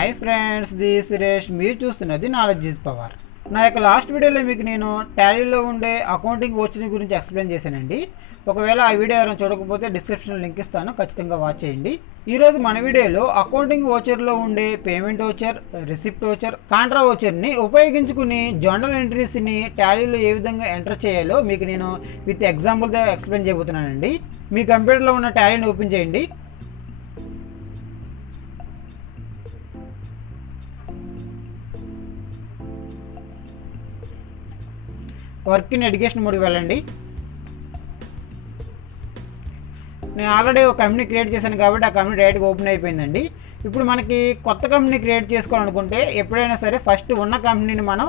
Hi friends, this Suresh. మీరు చూస్తున్నది knowledge is power. నా యొక్క లాస్ట్ వీడియోలో మీకు నేను టాలీలో ఉండే అకౌంటింగ్ ఓచర్ గురించి ఎక్స్ప్లెయిన్ చేశానండి. ఒకవేళ ఆ వీడియో ఎవరైనా చూడకపోతే డిస్క్రిప్షన్లో లింక్ ఇస్తాను, ఖచ్చితంగా వాచ్ చేయండి. ఈరోజు మన వీడియోలో అకౌంటింగ్ ఓచర్లో ఉండే payment voucher, receipt voucher, contra ఓచర్ని ఉపయోగించుకుని జర్నల్ ఎంట్రీస్ని టాలీలో ఏ విధంగా ఎంటర్ చేయాలో మీకు నేను విత్ ఎగ్జాంపుల్తో ఎక్స్ప్లెయిన్ చేయబోతున్నానండి. మీ కంప్యూటర్లో ఉన్న టాలీని ఓపెన్ చేయండి. వర్క్ ఇన్ ఎడ్యుకేషన్ మోడ్కి వెళ్ళండి. నేను ఆల్రెడీ ఒక కంపెనీ క్రియేట్ చేశాను కాబట్టి ఆ కంపెనీ డైరెక్ట్గా ఓపెన్ అయిపోయిందండి. ఇప్పుడు మనకి కొత్త కంపెనీ క్రియేట్ చేసుకోవాలనుకుంటే ఎప్పుడైనా సరే ఫస్ట్ ఉన్న కంపెనీని మనం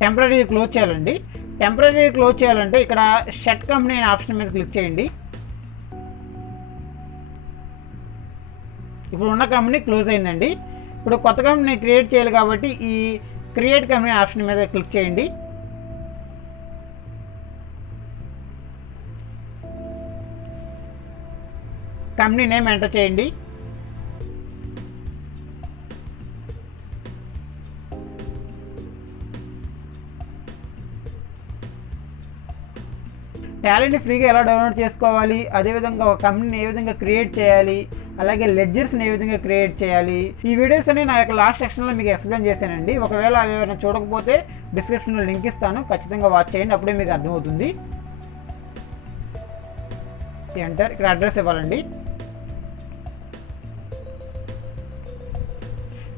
టెంపరీ క్లోజ్ చేయాలండి. టెంపరీ క్లోజ్ చేయాలంటే ఇక్కడ షట్ కంపెనీ అనే ఆప్షన్ మీద క్లిక్ చేయండి. ఇప్పుడు ఉన్న కంపెనీ క్లోజ్ అయిందండి. ఇప్పుడు కొత్త కంపెనీ క్రియేట్ చేయాలి కాబట్టి ఈ క్రియేట్ కంపెనీ ఆప్షన్ మీద క్లిక్ చేయండి. కంపెనీ నేమ్ ఎంటర్ చేయండి. టాలీని ఫ్రీగా ఎలా డౌన్లోడ్ చేసుకోవాలి, అదేవిధంగా ఒక కంపెనీని ఏ విధంగా క్రియేట్ చేయాలి, అలాగే లెడ్జర్స్ని ఏ విధంగా క్రియేట్ చేయాలి, ఈ వీడియోస్ అన్ని నా యొక్క లాస్ట్ సెక్షన్లో మీకు ఎక్స్ప్లెయిన్ చేశానండి. ఒకవేళ అవి ఎవరైనా చూడకపోతే డిస్క్రిప్షన్లో లింక్ ఇస్తాను, ఖచ్చితంగా వాచ్ చేయండి, అప్పుడే మీకు అర్థమవుతుంది. ఎంటర్. ఇక్కడ అడ్రస్ ఇవ్వాలండి.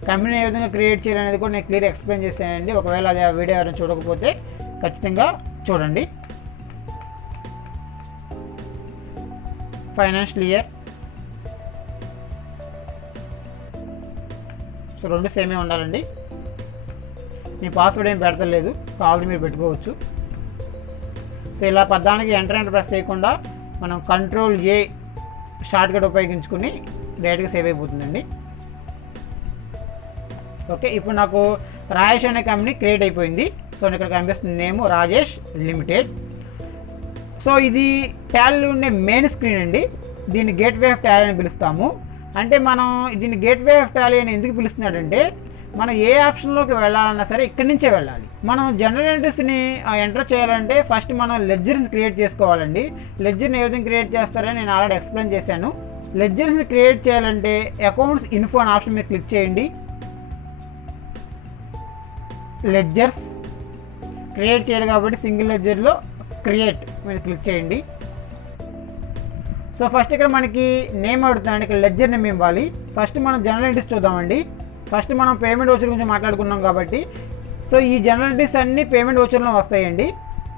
కంపెనీ ఏ విధంగా క్రియేట్ చేయాలనేది కూడా నేను క్లియర్ ఎక్స్ప్లెయిన్ చేశానండి. ఒకవేళ అది ఆ వీడియో ఎవరైనా చూడకపోతే ఖచ్చితంగా చూడండి. ఫైనాన్షియల్ ఇయర్, సో రెండు సేమే ఉండాలండి. మీ పాస్వర్డ్ ఏం పెడతలేదు, కావాలి మీరు పెట్టుకోవచ్చు. సో ఇలా పద్దానికి ఎంటర్ ప్రెస్ చేయకుండా మనం కంట్రోల్-A షార్ట్కట్ ఉపయోగించుకుని డైరెక్ట్గా సేవ్ అయిపోతుందండి. ఓకే, ఇప్పుడు నాకు రాజేష్ అనే కంపెనీ క్రియేట్ అయిపోయింది. సో ఇక్కడ కనిపిస్తుంది నేమ్ రాజేష్ లిమిటెడ్. సో ఇది టాలీలో ఉండే మెయిన్ స్క్రీన్ అండి. దీన్ని గేట్వే ఆఫ్ టాలీ అని పిలుస్తాము. అంటే మనం దీన్ని గేట్వే ఆఫ్ టాలీ అని ఎందుకు పిలుస్తున్నాడంటే మనం ఏ ఆప్షన్లోకి వెళ్ళాలన్నా సరే ఇక్కడి నుంచే వెళ్ళాలి. మనం జనరల్ ఎంట్రీస్ని ఎంటర్ చేయాలంటే ఫస్ట్ మనం లెడ్జర్ని క్రియేట్ చేసుకోవాలండి. లెడ్జర్ని ఏ విధంగా క్రియేట్ చేస్తారని నేను ఆల్రెడీ ఎక్స్ప్లెయిన్ చేశాను. లెడ్జర్స్ని క్రియేట్ చేయాలంటే అకౌంట్స్ ఇన్ఫో అనే ఆప్షన్ మీద క్లిక్ చేయండి. లెడ్జర్స్ క్రియేట్ చేయాలి కాబట్టి సింగిల్ లెడ్జర్లో క్రియేట్ మీద క్లిక్ చేయండి. సో ఫస్ట్ ఇక్కడ మనకి నేమ్ అడుగుతుందండి. ఇక్కడ లెడ్జర్ నేమ్ ఇవ్వాలి. ఫస్ట్ మనం జనరల్ ఎంట్రీస్ చూద్దామండి. ఫస్ట్ మనం పేమెంట్ ఓచర్ గురించి మాట్లాడుకున్నాం కాబట్టి సో ఈ జనరల్ ఎంట్రీస్ అన్నీ పేమెంట్ ఓచర్లో వస్తాయండి.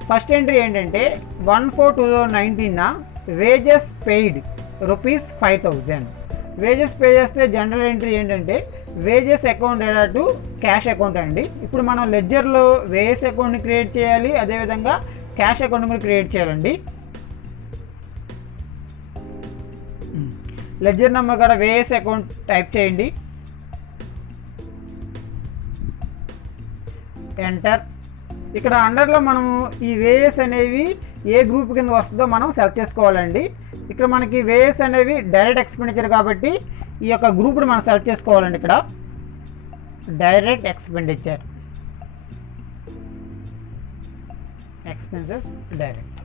ఫస్ట్ ఎంట్రీ ఏంటంటే 1/4/2019 వేజెస్ పెయిడ్ ₹5,000. వేజెస్ పే చేస్తే జనరల్ ఎంట్రీ ఏంటంటే wages account data to cash account అండి. ఇప్పుడు మనం లెడ్జర్లో వేజెస్ అకౌంట్ని క్రియేట్ చేయాలి, అదేవిధంగా క్యాష్ అకౌంట్ కూడా క్రియేట్ చేయాలండి. లెడ్జర్ నెంబర్ కూడా వేజెస్ అకౌంట్ టైప్ చేయండి. ఎంటర్. ఇక్కడ అండర్లో మనము ఈ వేజెస్ అనేవి ఏ గ్రూప్ కింద వస్తుందో మనం సెలెక్ట్ చేసుకోవాలండి. ఇక్కడ మనకి వేజెస్ అనేవి డైరెక్ట్ ఎక్స్పెండిచర్ కాబట్టి ఈ యొక్క గ్రూప్ని మనం సెలెక్ట్ చేసుకోవాలండి. ఇక్కడ డైరెక్ట్ ఎక్స్పెండిచర్, ఎక్స్పెన్సెస్ డైరెక్ట్.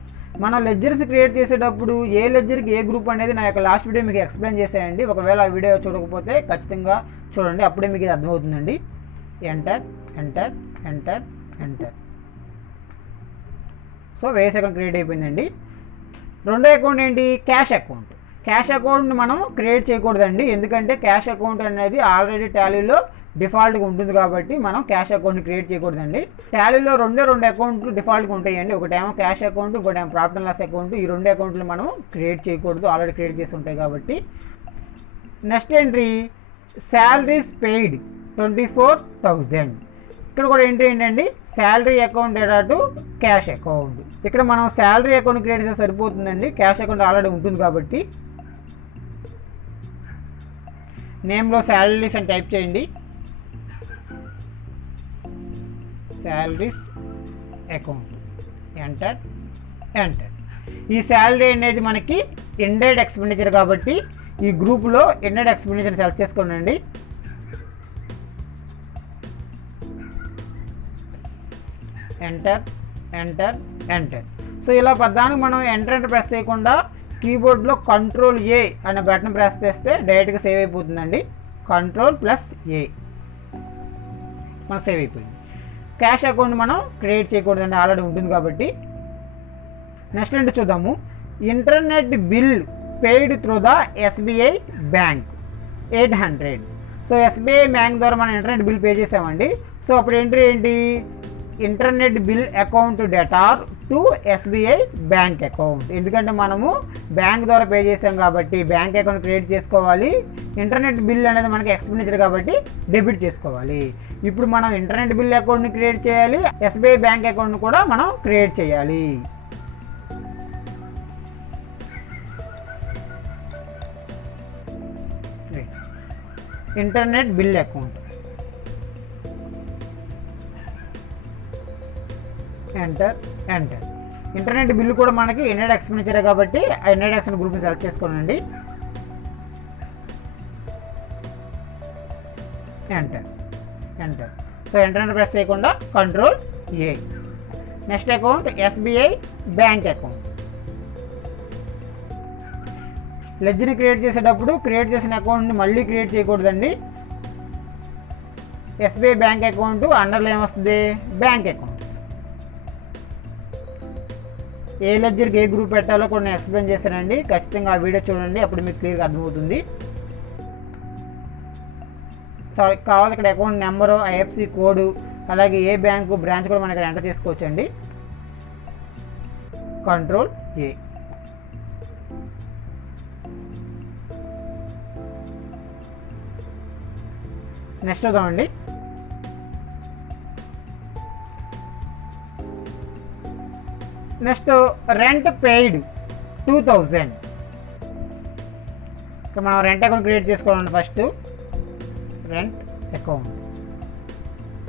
మనం లెడ్జర్స్ క్రియేట్ చేసేటప్పుడు ఏ లెడ్జర్కి ఏ గ్రూప్ అనేది నా యొక్క లాస్ట్ వీడియో మీకు ఎక్స్ప్లెయిన్ చేశానండి. ఒకవేళ ఆ వీడియో చూడకపోతే ఖచ్చితంగా చూడండి, అప్పుడే మీకు ఇది అర్థమవుతుందండి. Enter enter enter enter. So wages account create అయిపోయిందండి. రెండో అకౌంట్ ఏంటి? Cash account. క్యాష్ అకౌంట్ని మనం క్రియేట్ చేయకూడదండి, ఎందుకంటే క్యాష్ అకౌంట్ అనేది ఆల్రెడీ టాలీలో డిఫాల్ట్గా ఉంటుంది కాబట్టి మనం క్యాష్ అకౌంట్ని క్రియేట్ చేయకూడదండి. టాలీలో రెండు అకౌంట్లు డిఫాల్ట్గా ఉంటాయండి. ఒకటేమో క్యాష్ అకౌంట్, ఇంకోటేమో ప్రాఫిట్ అండ్ లాస్ అకౌంట్. ఈ రెండు అకౌంట్లు మనం క్రియేట్ చేయకూడదు, ఆల్రెడీ క్రియేట్ చేసి ఉంటాయి కాబట్టి. Next entry salaries paid 24,000. ఇక్కడ కూడా ఎంట్రీ ఏంటండి? Salary account data to cash account. ఇక్కడ మనం శాలరీ అకౌంట్ క్రియేట్ చేస్తే సరిపోతుందండి, క్యాష్ అకౌంట్ ఆల్రెడీ ఉంటుంది కాబట్టి. నేమ్లో శాలరీస్ అని టైప్ చేయండి. Salaries account. Enter enter. ఈ శాలరీ అనేది మనకి ఇండైరెక్ట్ ఎక్స్పెండిచర్ కాబట్టి ఈ గ్రూప్లో ఇండైరెక్ట్ ఎక్స్పెండిచర్ సెలెక్ట్ చేసుకోండి. Enter enter enter. సో ఇలా పద్దానికి మనం ఎంటర్ ప్రెస్ చేయకుండా కీబోర్డ్లో Ctrl+A అనే బటన్ ప్రెస్ చేస్తే డైరెక్ట్గా సేవ్ అయిపోతుందండి. Ctrl+A మనకు సేవ్ అయిపోయింది. క్యాష్ అకౌంట్ మనం క్రియేట్ చేయకూడదండి, ఆల్రెడీ ఉంటుంది కాబట్టి. నెక్స్ట్ ఏంటో చూద్దాము. Internet bill paid through the SBI bank 800. So SBI bank ద్వారా మనం ఇంటర్నెట్ బిల్ పే చేసామండి. సో అప్పుడు ఎంట్రీ ఏంటి, internet bill account debtor to SBI bank account. ఎందుకంటే మనము బ్యాంక్ ద్వారా పే చేసాం కాబట్టి బ్యాంక్ అకౌంట్ క్రియేట్ చేసుకోవాలి. ఇంటర్నెట్ బిల్ అనేది మనకి ఎక్స్పెండిచర్ కాబట్టి డెబిట్ చేసుకోవాలి. ఇప్పుడు మనం ఇంటర్నెట్ బిల్ అకౌంట్ని క్రియేట్ చేయాలి, SBI బ్యాంక్ అకౌంట్ని కూడా మనం క్రియేట్ చేయాలి. Internet bill account enter enter. Internet bill కూడా మనకి ఎన్ఐడి ఎక్స్పెండిచర్ కాబట్టి ఆ ఎన్ఐడి ఎక్స్పెండిచర్ గ్రూప్ని సెలెక్ట్ చేసుకోనండి. Enter enter. So enter press చేయకుండా Ctrl+A. Next account SBI bank account. లెడ్జర్ని క్రియేట్ చేసేటప్పుడు క్రియేట్ చేసిన అకౌంట్ని మళ్ళీ క్రియేట్ చేయకూడదండి. SBI బ్యాంక్ అకౌంట్ అండర్లో ఏమొస్తుంది, బ్యాంక్ అకౌంట్. ఏ లెడ్జర్కి ఏ గ్రూప్ పెట్టాలో కొన్ని ఎక్స్ప్లెయిన్ చేశానండి, ఖచ్చితంగా ఆ వీడియో చూడండి, అప్పుడు మీకు క్లియర్గా అర్థమవుతుంది. సో కావాలి ఇక్కడ అకౌంట్ నెంబరు, IFSC కోడ్, అలాగే ఏ బ్యాంకు బ్రాంచ్ కూడా మనం ఇక్కడ ఎంటర్ చేసుకోవచ్చండి. Ctrl+A. నెక్స్ట్ వద్దామండి. Next rent paid 2000. ఇక్కడ మనం రెంట్ అకౌంట్ క్రియేట్ చేసుకోవాలండి. ఫస్ట్ రెంట్ అకౌంట్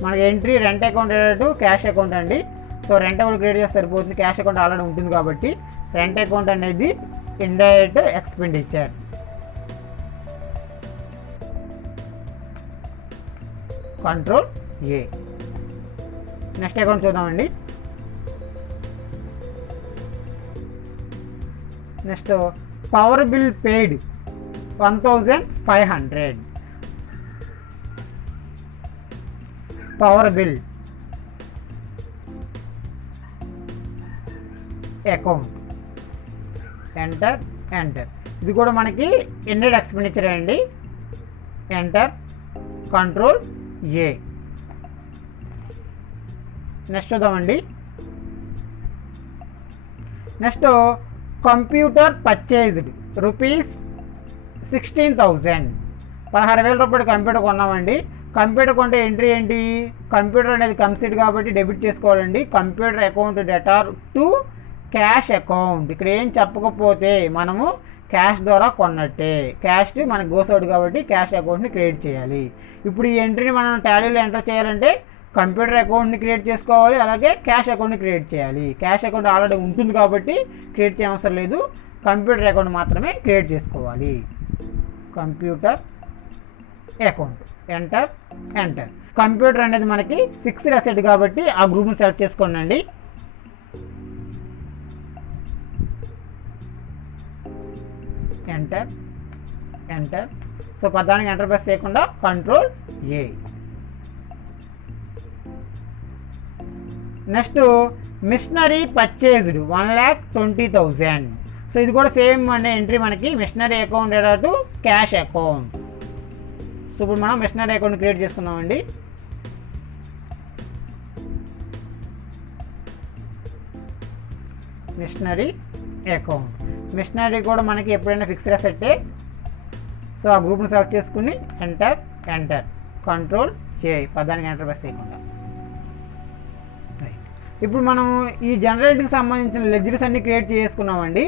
మనకి entry rent account to cash account అండి. సో రెంట్ అకౌంట్ క్రియేట్ చేస్తే సరిపోతుంది, క్యాష్ అకౌంట్ ఆల్రెడీ ఉంటుంది కాబట్టి. రెంట్ అకౌంట్ అనేది indirect expenditure. Ctrl+A. Next account చూద్దామండి. Next power bill paid 1500. Power bill account enter enter. ఇది కూడా మనకి ఎన్ఐడి ఎక్స్పెండిచర్ అండి. Enter Ctrl+A. నెక్స్ట్ చూద్దామండి. Next computer purchased ₹16,000. 16,000 రూపాయలు కంప్యూటర్ కొన్నామండి. కంప్యూటర్ కొంటే ఎంట్రీ ఏంటి, కంప్యూటర్ అనేది కంప్లీట్ కాబట్టి డెబిట్ చేసుకోవాలండి. Computer account debtor to cash account. ఇక్కడ ఏం చెప్పకపోతే మనము క్యాష్ ద్వారా కొన్నట్టే, క్యాష్ మనకు గోస్ అవుట్ కాబట్టి క్యాష్ అకౌంట్ని క్రియేట్ చేయాలి. ఇప్పుడు ఈ ఎంట్రీని మనం టాలీలో ఎంటర్ చేయాలంటే కంప్యూటర్ అకౌంట్ని క్రియేట్ చేసుకోవాలి, అలాగే క్యాష్ అకౌంట్ని క్రియేట్ చేయాలి. క్యాష్ అకౌంట్ ఆల్రెడీ ఉంటుంది కాబట్టి క్రియేట్ చేయవసరం లేదు, కంప్యూటర్ అకౌంట్ మాత్రమే క్రియేట్ చేసుకోవాలి. Computer account enter enter. Computer అనేది మనకి ఫిక్స్డ్ అసెట్ కాబట్టి ఆ గ్రూప్ని సెలెక్ట్ చేసుకోండి. Enter enter. సో పదానికి ఎంటర్ ప్రెస్ చేయకుండా Ctrl+A. Next machinery purchased 1,20,000. So ఇది కూడా సేమ్ అనే ఎంట్రీ మనకి machinery account to cash account. So ఇప్పుడు మనం మిషనరీ అకౌంట్ క్రియేట్ చేసుకుందామండి. Machinery account. మిషనరీ కూడా మనకి ఎప్పుడైనా ఫిక్స్డ్ అసెట్టే. సో ఆ గ్రూప్ని సెలెక్ట్ చేసుకుని ఎంటర్ ఎంటర్. Ctrl+A. పదానికి ఎంటర్ ప్రెస్ చేయకుండా. ఇప్పుడు మనం ఈ జనరేట్కి సంబంధించిన లెడ్జర్స్ అన్ని క్రియేట్ చేసుకున్నామండి.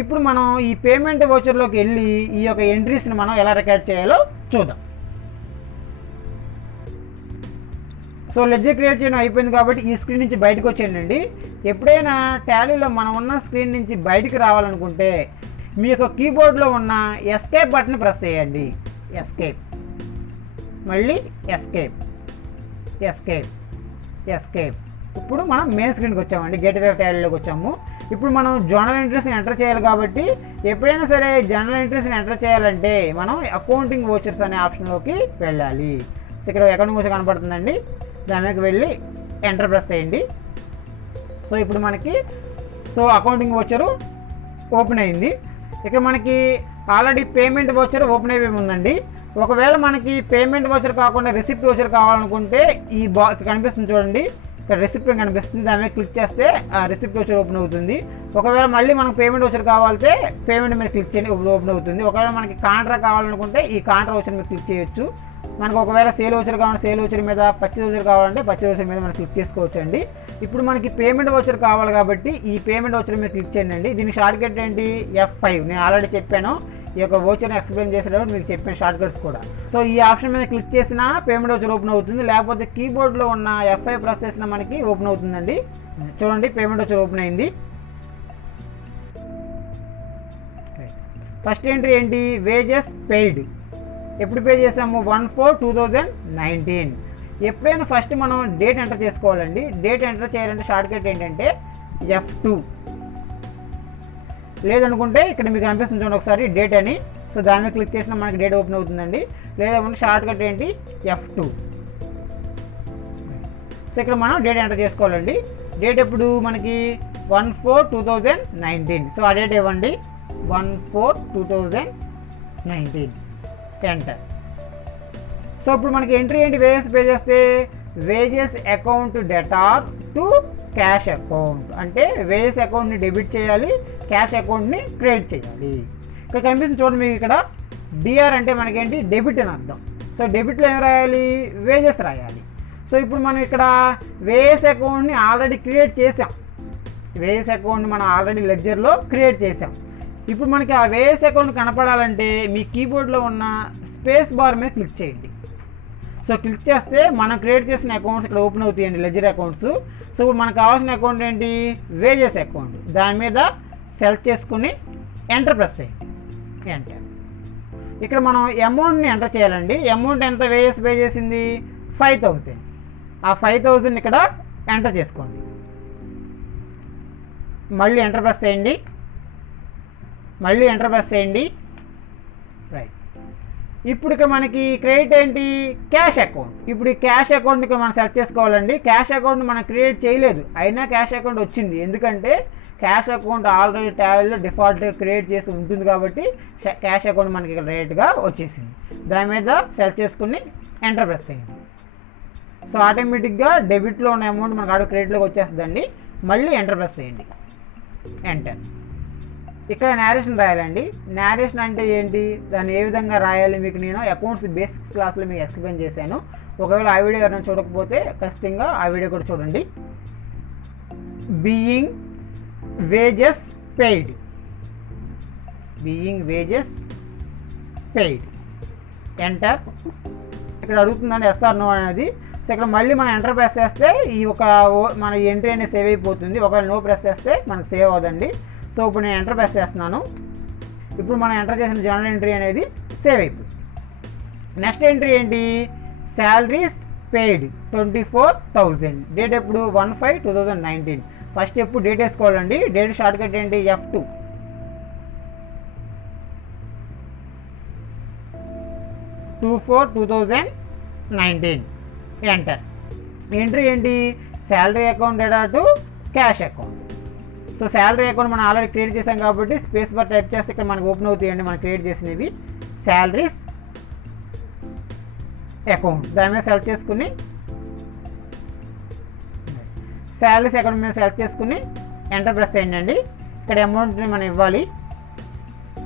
ఇప్పుడు మనం ఈ పేమెంట్ వోచర్లోకి వెళ్ళి ఈ యొక్క ఎంట్రీస్ని మనం ఎలా రికార్డ్ చేయాలో చూద్దాం. సో లెడ్జర్ క్రియేట్ చేయడం అయిపోయింది కాబట్టి ఈ స్క్రీన్ నుంచి బయటకు వచ్చేయండి. ఎప్పుడైనా టాలీలో మనం ఉన్న స్క్రీన్ నుంచి బయటికి రావాలనుకుంటే మీ యొక్క కీబోర్డ్లో ఉన్న ఎస్కేప్ బటన్ ప్రెస్ చేయండి. ఎస్కేప్, మళ్ళీ ఎస్కేప్, ఎస్కేప్, ఎస్కేప్, ఇప్పుడు మనం మెయిన్ స్క్రీన్కి వచ్చామండి, గేట్వే ఆఫ్ టాలీలోకి వచ్చాము. ఇప్పుడు మనం జర్నల్ ఎంట్రీస్ని ఎంటర్ చేయాలి కాబట్టి ఎప్పుడైనా సరే జర్నల్ ఎంట్రీస్ని ఎంటర్ చేయాలంటే మనం అకౌంటింగ్ వోచర్స్ అనే ఆప్షన్లోకి వెళ్ళాలి. సో ఇక్కడ అకౌంటింగ్ వోచర్ కనపడుతుందండి, దాని మీదకి వెళ్ళి ఎంటర్ ప్రెస్ చేయండి. సో ఇప్పుడు మనకి అకౌంటింగ్ వోచరు ఓపెన్ అయింది. ఇక్కడ మనకి ఆల్రెడీ పేమెంట్ వోచర్ ఓపెన్ అయిపోయి ఉందండి. ఒకవేళ మనకి పేమెంట్ వోచర్ కాకుండా రిసిప్ట్ వోచర్ కావాలనుకుంటే ఈ కనిపిస్తుంది చూడండి, ఇక్కడ రిసిప్ట్ కనిపిస్తుంది, దాని మీద క్లిక్ చేస్తే ఆ రిసిప్ట్ వోచర్ ఓపెన్ అవుతుంది. ఒకవేళ మళ్ళీ మనకు పేమెంట్ వోచర్ కావాలంటే పేమెంట్ మీద క్లిక్ చేయండి, ఓపెన్ అవుతుంది. ఒకవేళ మనకి కాంట్రా కావాలనుకుంటే ఈ కాంట్రా వోచర్ మీద క్లిక్ చేయొచ్చు. మనకు ఒకవేళ సేల్ వోచర్ కావాలంటే సేల్ వోచర్ మీద, పర్చేజ్ వోచర్ కావాలంటే పర్చేజ్ వోచర్ మీద మనం క్లిక్ చేసుకోవచ్చు అండి. ఇప్పుడు మనకి పేమెంట్ వోచర్ కావాలి కాబట్టి ఈ పేమెంట్ వోచర్ మీద క్లిక్ చేయండి. దీని షార్ట్ కట్ ఏంటి, F5. నేను ఆల్రెడీ చెప్పాను, ఈ యొక్క వోచర్ని ఎక్స్ప్లెయిన్ చేసేటప్పుడు మీకు చెప్పిన షార్ట్ కట్స్ కూడా. సో ఈ ఆప్షన్ మీద క్లిక్ చేసినా పేమెంట్ వోచర్ ఓపెన్ అవుతుంది, లేకపోతే కీబోర్డ్లో ఉన్న F5 ప్రెస్ చేసినా మనకి ఓపెన్ అవుతుందండి. చూడండి, పేమెంట్ వోచర్ ఓపెన్ అయింది. ఫస్ట్ ఎంట్రీ ఏంటి, వేజెస్ పెయిడ్. ఎప్పుడు పే చేసాము, 1/4/2019. ఎప్పుడైనా ఫస్ట్ మనం డేట్ ఎంటర్ చేసుకోవాలండి. డేట్ ఎంటర్ చేయాలంటే షార్ట్ కట్ ఏంటంటే F2. లేదనుకుంటే ఇక్కడ మీకు కనిపిస్తుంది చూడండి ఒకసారి డేట్ అని. సో దాని మీద క్లిక్ చేసినా మనకి డేట్ ఓపెన్ అవుతుందండి. లేదంటే షార్ట్ కట్ ఏంటి, F2. సో ఇక్కడ మనం డేట్ ఎంటర్ చేసుకోవాలండి. డేట్ ఎప్పుడు మనకి 1/4/2019. సో ఆ డేట్ ఇవ్వండి, 1/4/2019. ఎంటర్. సో ఇప్పుడు మనకి ఎంట్రీ ఏంటి, వేజెస్ పే చేస్తే wages account debtor to cash account. అంటే వేజెస్ అకౌంట్ని డెబిట్ చేయాలి, క్యాష్ అకౌంట్ని క్రెడిట్ చేయాలి. ఇక్కడ కనిపిస్తుంది చూడండి మీకు, ఇక్కడ డిఆర్ అంటే మనకేంటి, డెబిట్ అని అర్థం. సో డెబిట్లో ఏం రాయాలి, వేజెస్ రాయాలి. సో ఇప్పుడు మనం ఇక్కడ వేజెస్ అకౌంట్ని ఆల్రెడీ క్రియేట్ చేసాం. వేజెస్ అకౌంట్ని మనం ఆల్రెడీ లెడ్జర్లో క్రియేట్ చేసాం. ఇప్పుడు మనకి ఆ వేజెస్ అకౌంట్ కనపడాలంటే మీ కీబోర్డ్లో ఉన్న స్పేస్ బార్ మీద క్లిక్ చేయండి. సో క్లిక్ చేస్తే మనం క్రియేట్ చేసిన అకౌంట్స్ ఇక్కడ ఓపెన్ అవుతాయండి, లెడ్జర్ అకౌంట్స్. సో ఇప్పుడు మనకు కావాల్సిన అకౌంట్ ఏంటి, వేజెస్ అకౌంట్. దాని మీద సెలెక్ట్ చేసుకుని ఎంటర్ ప్రెస్ చేయండి. ఎంటర్. ఇక్కడ మనం అమౌంట్ని ఎంటర్ చేయాలండి. అమౌంట్ ఎంత వేజెస్ పే చేసింది, 5,000. ఆ 5,000 ఇక్కడ ఎంటర్ చేసుకోండి. మళ్ళీ ఎంటర్ ప్రెస్ చేయండి. మళ్ళీ ఎంటర్ ప్రెస్ చేయండి. రైట్. ఇప్పుడు ఇక్కడ మనకి క్రెడిట్ ఏంటి, క్యాష్ అకౌంట్. ఇప్పుడు ఈ క్యాష్ అకౌంట్ని ఇక్కడ మనం సెలెక్ట్ చేసుకోవాలండి. క్యాష్ అకౌంట్ మనం క్రియేట్ చేయలేదు, అయినా క్యాష్ అకౌంట్ వచ్చింది. ఎందుకంటే క్యాష్ అకౌంట్ ఆల్రెడీ టాలీలో డిఫాల్ట్ క్రియేట్ చేసి ఉంటుంది కాబట్టి క్యాష్ అకౌంట్ మనకి ఇక్కడ డైరెక్ట్గా వచ్చేసింది. దాని మీద సెలెక్ట్ చేసుకుని ఎంటర్ ప్రెస్ చేయండి. సో ఆటోమేటిక్గా డెబిట్లో ఉన్న అమౌంట్ మనకు ఆటో క్రెడిట్లోకి వచ్చేస్తుందండి. మళ్ళీ ఎంటర్ ప్రెస్ చేయండి. ఎంటర్. ఇక్కడ నేరేషన్ రాయాలండి. నేరేషన్ అంటే ఏంటి, దాన్ని ఏ విధంగా రాయాలి మీకు నేను అకౌంట్స్ బేసిక్స్ క్లాస్లో మీకు ఎక్స్ప్లెయిన్ చేశాను. ఒకవేళ ఆ వీడియో ఎవరైనా చూడకపోతే ఖచ్చితంగా ఆ వీడియో కూడా చూడండి. Being wages paid. Being wages paid. Enter. ఇక్కడ అడుగుతుందండి SR నో అనేది. సో ఇక్కడ మళ్ళీ మనం ఎంటర్ ప్రెస్ చేస్తే ఈ ఒక మన ఎంట్రీ అనేది సేవ్ అయిపోతుంది. ఒకవేళ నో ప్రెస్ చేస్తే మనకు సేవ్ అవ్వదండి. సో ఇప్పుడు నేను ఎంటర్ ప్రెస్ చేస్తున్నాను. ఇప్పుడు మనం ఎంటర్ చేసిన జర్నల్ ఎంట్రీ అనేది సేవ్ అయిపోతుంది. నెక్స్ట్ ఎంట్రీ ఏంటి, శాలరీస్ పెయిడ్ 24,000. డేట్ ఎప్పుడు, 1/5/2019. ఫస్ట్ ఎప్పుడు డేట్ వేసుకోవాలండి. డేట్ షార్ట్ కట్ ఏంటి, F2. 2/4/2019. ఎంటర్. ఎంట్రీ ఏంటి, salary account data to cash account. So salary account మనం ఆల్రెడీ క్రియేట్ చేసాం కాబట్టి స్పేస్ బార్ టైప్ చేస్తే ఇక్కడ మనకు ఓపెన్ అవుతాయండి మనం క్రియేట్ చేసినవి. శాలరీస్ అకౌంట్ దాని మీద సెలెక్ట్ చేసుకుని శాలరీస్ అకౌంట్ మీద సెలెక్ట్ చేసుకుని ఎంటర్ ప్రెస్ చేయండి. ఇక్కడ అమౌంట్ని మనం ఇవ్వాలి,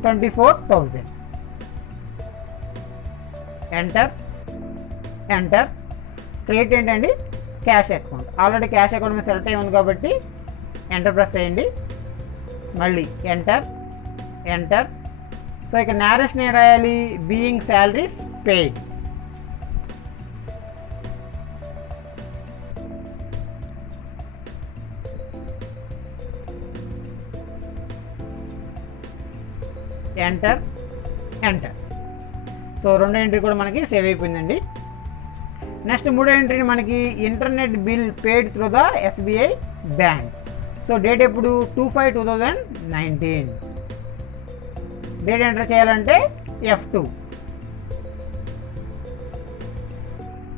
24,000. ఎంటర్. ఎంటర్. క్రియేట్ ఏంటండి, cash account. Already cash account మీద సెలెక్ట్ అయి ఉంది కాబట్టి ఎంటర్ ప్రెస్ చేయండి. మళ్ళీ ఎంటర్. ఎంటర్. సో ఇక్కడ నేరేషన్ ఏం రాయాలి, being salaries paid. Enter. Enter. So రెండో ఎంట్రీ కూడా మనకి సేవ్ అయిపోయిందండి. నెక్స్ట్ మూడో ఎంట్రీ మనకి internet bill paid through the SBI bank. So date ఎప్పుడు 2/5/2019. డేట్ ఎంటర్ చేయాలంటే F2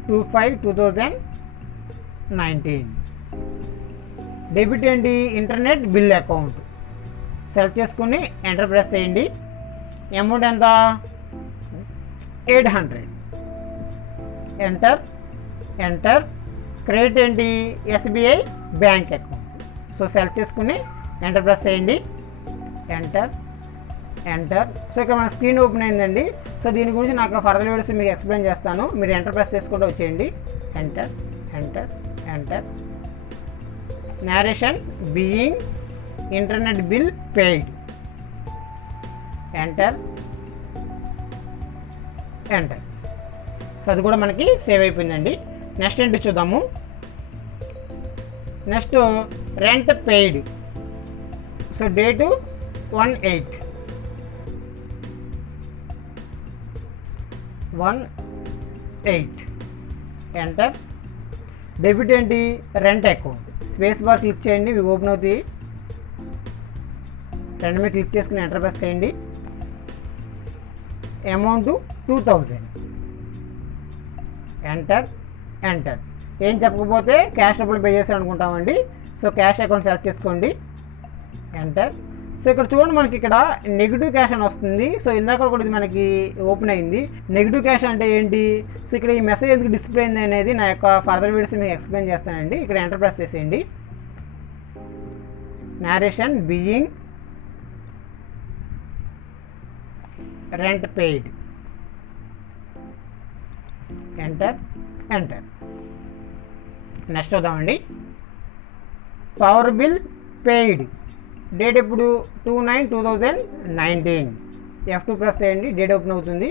2/5/2019. డెబిట్ ఏంటి ఇంటర్నెట్ బిల్ అకౌంట్ సెలెక్ట్ చేసుకుని ఎంటర్ ప్రెస్ చేయండి. అమౌంట్ ఎంత 800. ఎంటర్. క్రెడిట్ ఏంటి SBI bank account. So select చేసుకుని ఎంటర్ ప్రెస్ చేయండి. ఎంటర్. సో ఇక్కడ మన స్క్రీన్ ఓపెన్ అయిందండి. సో దీని గురించి నాకు ఫర్దర్ వీడియోస్ మీకు ఎక్స్ప్లెయిన్ చేస్తాను. మీరు ఎంటర్ ప్రెస్ చేసుకుంటూ వచ్చేయండి. Enter. Narration being internet bill paid. Enter. So అది కూడా మనకి సేవ్ అయిపోయిందండి. నెక్స్ట్ ఏంటి చూద్దాము. Next rent paid. So date 1/8. Enter. Debit ఏంటి rent account. Space bar click చేయండి, ఇవి ఓపెన్ అవుతాయి. రెండు మీద క్లిక్ చేసుకుని ఎంటర్ ప్రెస్ చేయండి. అమౌంట్ 2000. ఎంటర్. ఏం చెప్పకపోతే క్యాష్ డబ్బులు పే చేస్తారు అనుకుంటామండి. సో క్యాష్ అకౌంట్ సెలెక్ట్ చేసుకోండి. ఎంటర్. సో ఇక్కడ చూడండి మనకి ఇక్కడ నెగిటివ్ క్యాష్ అని వస్తుంది. సో ఇందాక కూడా ఇది మనకి ఓపెన్ అయింది. నెగిటివ్ క్యాష్ అంటే ఏంటి, సో ఇక్కడ ఈ మెసేజ్ ఎందుకు డిస్ప్లే అయింది అనేది నా యొక్క ఫర్దర్ వీడియోస్ మీకు ఎక్స్ప్లెయిన్ చేస్తానండి. ఇక్కడ ఎంటర్ ప్రెస్ చేసేయండి. Narration being rent paid. Enter. Next చూద్దామండి. Power bill paid. డేట్ ఎప్పుడు 2/9/2019. F2 ప్రెస్ చేయండి, డేట్ ఓపెన్ అవుతుంది.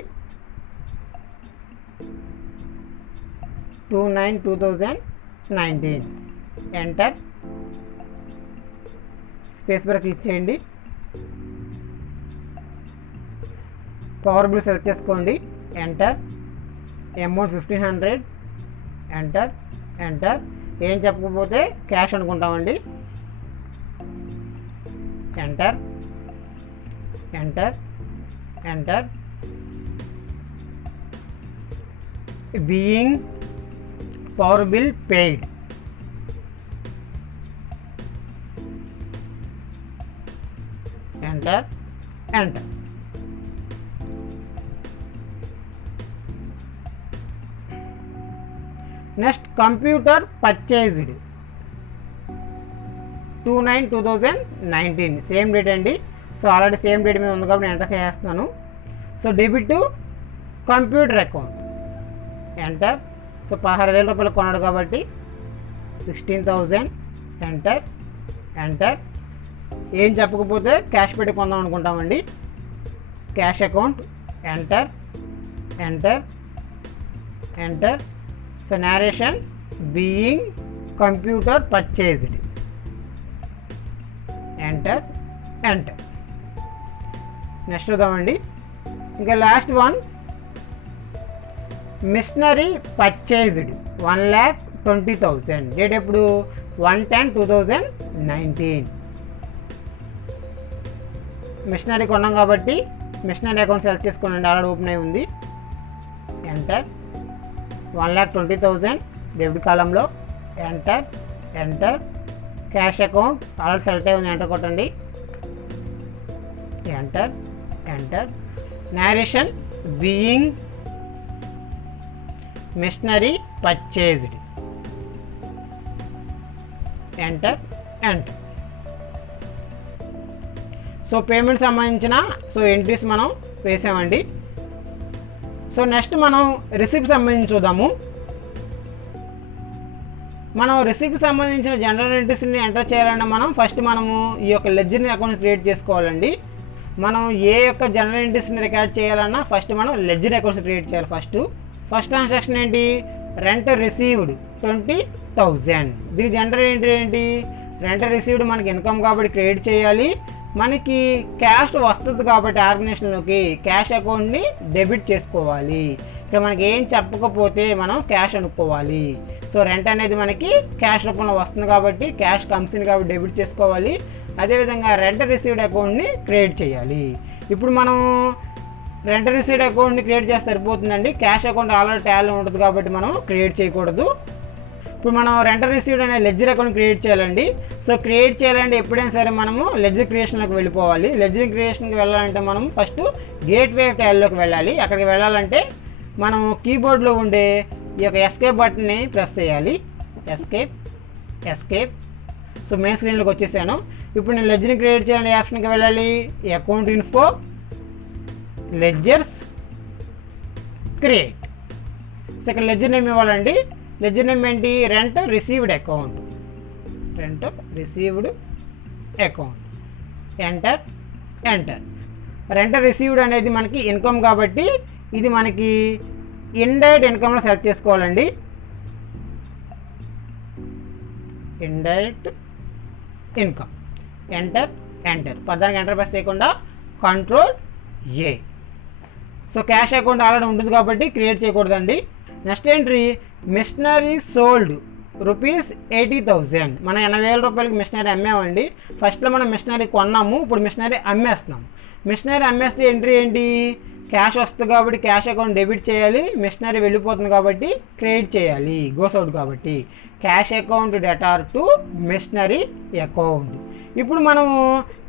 2/9/2019. ఎంటర్. స్పేస్ బార్ క్లిక్ చేయండి. పవర్ బిల్ సెలెక్ట్ చేసుకోండి. ఎంటర్. అమౌంట్ 1500. ఎంటర్. ఏం చెప్పకపోతే క్యాష్ అనుకుంటామండి. Enter. Being power bill paid. Enter. Next computer purchased 2/9/2019. Same date అండి. సో ఆల్రెడీ సేమ్ డేట్ మీద ఉంది కాబట్టి ఎంటర్ చేస్తున్నాను. So debit computer account. Enter. So 16,000 రూపాయలు కొన్నాడు కాబట్టి 16,000. ఎంటర్. ఏం చెప్పకపోతే క్యాష్ పెట్టి కొందాం అనుకుంటామండి. Cash account. Enter. So narration being computer purchased. Enter. Next చూద్దామండి. ఇంకా last one machinery purchased 1,20,000. Date ఎప్పుడు 1/10/2019. మిషనరీ కొన్నాం కాబట్టి మిషనరీ అకౌంట్ సెలెక్ట్ చేసుకోండి, ఆల్రెడీ ఓపెన్ అయి ఉంది. ఎంటర్. 1,20,000 డెబిట్ కాలంలో. Enter. Cash account already select అయి ఉంది, ఎంటర్ కొట్టండి. Enter. Narration being machinery purchased. Enter. So payment సంబంధించిన ఎంట్రీస్ మనం వేసామండి. సో నెక్స్ట్ మనం రిసిప్ట్ సంబంధించి చూద్దాము. మనం రిసిప్ట్ సంబంధించిన జనరల్ ఎంట్రీస్ని ఎంటర్ చేయాలన్నా ఫస్ట్ మనము ఈ యొక్క లెడ్జర్ అకౌంట్ క్రియేట్ చేసుకోవాలండి. మనం ఏ యొక్క జనరల్ ఎంట్రీస్ని రికార్డ్ చేయాలన్నా ఫస్ట్ మనం లెడ్జర్ అకౌంట్స్ క్రియేట్ చేయాలి. ఫస్ట్ ట్రాన్సాక్షన్ ఏంటి, రెంట్ రిసీవ్డ్ 20,000. దీని జనరల్ ఎంట్రీ ఏంటి, రెంట్ రిసీవ్డ్ మనకి ఇన్కమ్ కాబట్టి క్రియేట్ చేయాలి. మనకి క్యాష్ వస్తుంది కాబట్టి ఆర్గనైజేషన్లోకి క్యాష్ అకౌంట్ని డెబిట్ చేసుకోవాలి. ఇక్కడ మనకి ఏం చెప్పకపోతే మనం క్యాష్ అనుకోవాలి. సో రెంట్ అనేది మనకి క్యాష్ రూపంలో వస్తుంది కాబట్టి క్యాష్ కమ్స్ని కాబట్టి డెబిట్ చేసుకోవాలి. అదేవిధంగా రెంట్ రిసీవ్డ్ అకౌంట్ని క్రియేట్ చేయాలి. ఇప్పుడు మనం రెంట్ రిసీవ్డ్ అకౌంట్ని క్రియేట్ చేస్తే సరిపోతుందండి. క్యాష్ అకౌంట్ ఆల్రెడీ టాలీలో ఉంటుంది కాబట్టి మనం క్రియేట్ చేయకూడదు. ఇప్పుడు మనం రెంట్ రిసీవ్డ్ అనే లెడ్జర్ అకౌంట్ క్రియేట్ చేయాలండి. సో క్రియేట్ చేయాలంటే ఎప్పుడైనా సరే మనము లెడ్జర్ క్రియేషన్లోకి వెళ్ళిపోవాలి. లెడ్జర్ క్రియేషన్కి వెళ్ళాలంటే మనం ఫస్ట్ గేట్వే టాలీలోకి వెళ్ళాలి. అక్కడికి వెళ్ళాలంటే మనం కీబోర్డ్లో ఉండే ఈ యొక్క ఎస్కేప్ బటన్ని ప్రెస్ చేయాలి. ఎస్కేప్. సో మెయిన్ స్క్రీన్లోకి వచ్చేసాను. ఇప్పుడు నేను లెడ్జర్ని క్రియేట్ చేయాలని ఆప్షన్కి వెళ్ళాలి. Account info, ledgers, create. So ఇక్కడ లెడ్జర్ నేమ్ ఇవ్వాలండి. లెడ్జర్ నేమ్ ఏంటి? Rent received account. Enter. Rent received అనేది మనకి ఇన్కమ్ కాబట్టి ఇది మనకి ఇండైరెక్ట్ ఇన్కమ్లో సెలెక్ట్ చేసుకోవాలండి. Indirect income. ఎంటర్. పదానికి ఎంటర్ ప్రెస్ చేయకుండా Ctrl+A. So cash account already ఉంటుంది కాబట్టి క్రియేట్ చేయకూడదండి. Next entry machinery sold ₹80,000. మనం 80,000 రూపాయలకి మిషనరీ అమ్మామండి. ఫస్ట్లో మనం మిషనరీ కొన్నాము, ఇప్పుడు మిషనరీ అమ్మేస్తున్నాం. మిషనరీ అమ్మేస్తే ఎంట్రీ ఏంటి? క్యాష్ వస్తుంది కాబట్టి క్యాష్ అకౌంట్ డెబిట్ చేయాలి. మిషనరీ వెళ్ళిపోతుంది కాబట్టి క్రెడిట్ చేయాలి. గోస్ అవుట్ కాబట్టి cash account debtor to machinery account. ఇప్పుడు మనము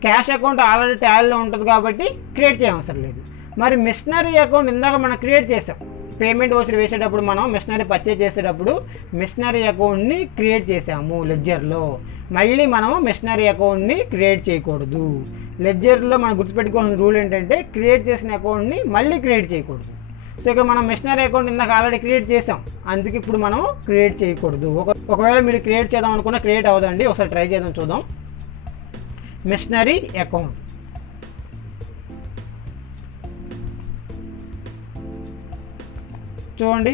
క్యాష్ అకౌంట్ ఆల్రెడీ టాలీలో ఉంటుంది కాబట్టి క్రియేట్ చేయవసరం లేదు. మరి మిషనరీ అకౌంట్ ఇందాక మనం క్రియేట్ చేసాం. పేమెంట్ వోచర్ వేసేటప్పుడు మనం మిషనరీ పర్చేజ్ చేసేటప్పుడు మిషనరీ అకౌంట్ని క్రియేట్ చేసాము లెడ్జర్లో. మళ్ళీ మనం మిషనరీ అకౌంట్ని క్రియేట్ చేయకూడదు. లెడ్జర్లో మనం గుర్తుపెట్టుకోవాల్సిన రూల్ ఏంటంటే క్రియేట్ చేసిన అకౌంట్ని మళ్ళీ క్రియేట్ చేయకూడదు. సో ఇక్కడ మనం మిషనరీ అకౌంట్ ఇందాక ఆల్రెడీ క్రియేట్ చేసాం, అందుకే ఇప్పుడు మనం క్రియేట్ చేయకూడదు. ఒకవేళ మీరు క్రియేట్ చేద్దాం అనుకున్నా క్రియేట్ అవ్వదండి. ఒకసారి ట్రై చేద్దాం, చూద్దాం. Machinery account. చూడండి,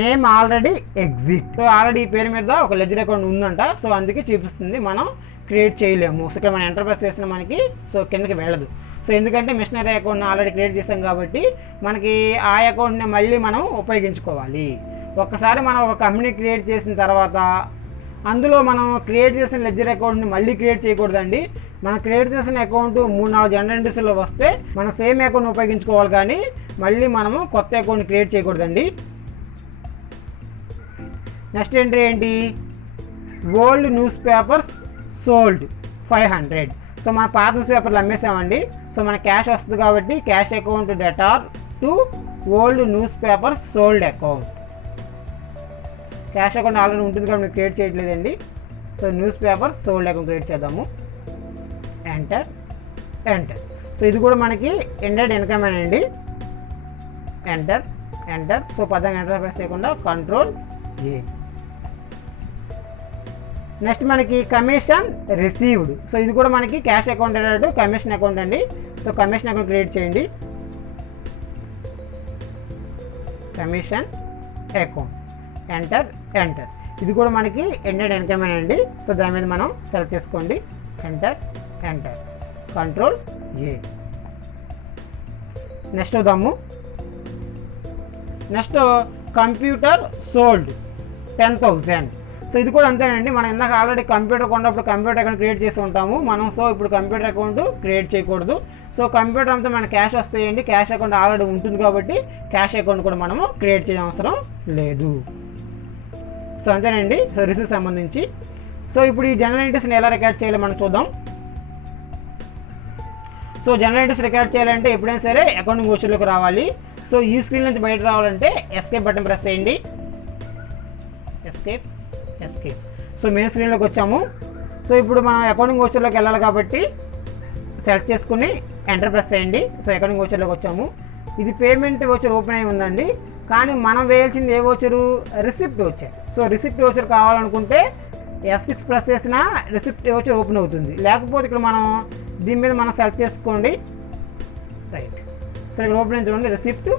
name already exit. So already ఈ పేరు మీద ఒక లెడ్జర్ అకౌంట్ ఉందంట. సో అందుకే చూపిస్తుంది మనం క్రియేట్ చేయలేము. సో ఇక్కడ మనం ఎంటర్ ప్రెస్ చేసిన మనకి సో కిందకి వెళ్ళదు. సో ఎందుకంటే మిషనరీ అకౌంట్ని ఆల్రెడీ క్రియేట్ చేస్తాం కాబట్టి మనకి ఆ అకౌంట్ని మళ్ళీ మనం ఉపయోగించుకోవాలి. ఒక్కసారి మనం ఒక కంపెనీ క్రియేట్ చేసిన తర్వాత అందులో మనం క్రియేట్ చేసిన లెడ్జర్ అకౌంట్ని మళ్ళీ క్రియేట్ చేయకూడదండి. మనం క్రియేట్ చేసిన అకౌంట్ 3-4 జనరల్ ఎంట్రీస్లో వస్తే మనం సేమ్ అకౌంట్ ఉపయోగించుకోవాలి, కానీ మళ్ళీ మనము కొత్త అకౌంట్ క్రియేట్ చేయకూడదండి. నెక్స్ట్ ఎంట్రీ ఏంటి? Old news papers sold 500. So మన పాత న్యూస్ పేపర్లు అమ్మేసామండి. సో మన క్యాష్ వస్తుంది కాబట్టి cash account debtor to old news papers sold account. Cash account already ఉంటుంది కాబట్టి క్రియేట్ చేయట్లేదండి. So news paper sold account create చేద్దాము. ఎంటర్. సో ఇది కూడా మనకి ఇండైరెక్ట్ ఇన్కమ్ అండి. ఎంటర్. సో పదంగా ఎంటర్ ప్రెస్ చేయకుండా Ctrl+A. నెక్స్ట్ మనకి కమిషన్ రిసీవ్డ్. సో ఇది కూడా మనకి క్యాష్ అకౌంట్ అన్నట్టు కమిషన్ అకౌంట్ అండి. సో కమిషన్ అకౌంట్ క్రియేట్ చేయండి. Commission account. ఎంటర్. ఇది కూడా మనకి ఇండైరెక్ట్ ఇన్కమ్ అండి. సో దాని మీద మనం సెలెక్ట్ చేసుకోండి. ఎంటర్. Ctrl+A. నెక్స్ట్ వద్దాము. Next computer sold 10,000. సో ఇది కూడా అంతేనండి. మనం ఇందాక ఆల్రెడీ కంప్యూటర్ కొన్నప్పుడు కంప్యూటర్ అకౌంట్ క్రియేట్ చేసి ఉంటాము మనం. సో ఇప్పుడు కంప్యూటర్ అకౌంట్ క్రియేట్ చేయకూడదు. సో కంప్యూటర్ అంతా మన క్యాష్ వస్తాయండి. క్యాష్ అకౌంట్ ఆల్రెడీ ఉంటుంది కాబట్టి క్యాష్ అకౌంట్ కూడా మనము క్రియేట్ చేయడం అవసరం లేదు. సో అంతేనండి. సో రిసీవ్ సంబంధించి. సో ఇప్పుడు ఈ జనరల్ ఎంట్రీస్ని ఎలా రికార్డ్ చేయాలో మనం చూద్దాం. సో జనరల్ ఎంట్రీస్ రికార్డ్ చేయాలంటే ఎప్పుడైనా సరే అకౌంటింగ్ వోచర్లోకి రావాలి. సో ఈ స్క్రీన్ నుంచి బయట రావాలంటే ఎస్కేప్ బటన్ ప్రెస్ చేయండి. ఎస్కేప్. సో మెయిన్ స్క్రీన్లోకి వచ్చాము. సో ఇప్పుడు మనం అకౌంటింగ్ వోచర్లోకి వెళ్ళాలి కాబట్టి సెలెక్ట్ చేసుకుని ఎంటర్ ప్రెస్ చేయండి. సో అకౌంటింగ్ వోచర్లోకి వచ్చాము. ఇది పేమెంట్ వోచర్ ఓపెన్ అయి ఉందండి, కానీ మనం వేయాల్సింది ఏ voucher? Receipt voucher. So receipt voucher కావాలనుకుంటే F6 ప్రెస్ చేసినా రిసిప్ట్ వోచర్ ఓపెన్ అవుతుంది. లేకపోతే ఇక్కడ మనం దీని మీద మనం సెలెక్ట్ చేసుకోండి. రైట్. సో ఇక్కడ ఓపెన్ చూడండి, రిసిప్ట్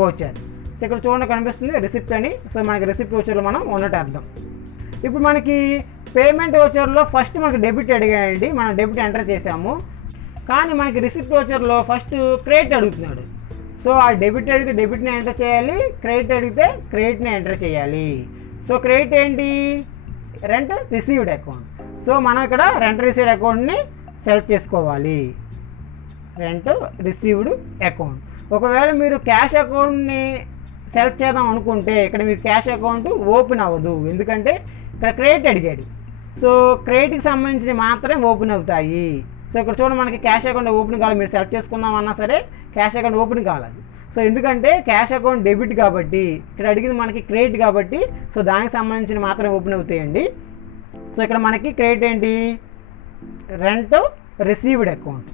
వోచర్. సో ఇక్కడ చూడండి కనిపిస్తుంది రిసిప్ట్ అని. సో మనకి రిసిప్ట్ వోచర్లో మనం ఉన్నట్టు అర్థం. ఇప్పుడు మనకి పేమెంట్ వోచర్లో ఫస్ట్ మనకి డెబిట్ అడిగాయండి, మనం డెబిట్ ఎంటర్ చేసాము. కానీ మనకి రిసిప్ట్ వోచర్లో ఫస్ట్ క్రెడిట్ అడుగుతున్నాడు. సో ఆ డెబిట్ అడిగితే డెబిట్ని ఎంటర్ చేయాలి, క్రెడిట్ అడిగితే క్రెడిట్ని ఎంటర్ చేయాలి. సో క్రెడిట్ ఏంటి? Rent received account. సో మనం ఇక్కడ రెంట్ రిసీవ్డ్ అకౌంట్ని సెలెక్ట్ చేసుకోవాలి. Rent received account. ఒకవేళ మీరు క్యాష్ అకౌంట్ని సెలెక్ట్ చేద్దాం అనుకుంటే ఇక్కడ మీకు క్యాష్ అకౌంట్ ఓపెన్ అవ్వదు, ఎందుకంటే ఇక్కడ క్రెడిట్ అడిగాడు. సో క్రెడిట్కి సంబంధించి మాత్రమే ఓపెన్ అవుతాయి. సో ఇక్కడ చూడండి, మనకి క్యాష్ అకౌంట్ ఓపెన్ కావాలి, మీరు సెలెక్ట్ చేసుకుందాం అన్నా సరే క్యాష్ అకౌంట్ ఓపెన్ కావాలి. సో ఎందుకంటే క్యాష్ అకౌంట్ డెబిట్ కాబట్టి, ఇక్కడ అడిగింది మనకి క్రెడిట్ కాబట్టి, సో దానికి సంబంధించిన మాత్రమే ఓపెన్ అవుతాయండి. సో ఇక్కడ మనకి క్రెడిట్ ఏంటి? రెంట్ రిసీవ్డ్ అకౌంట్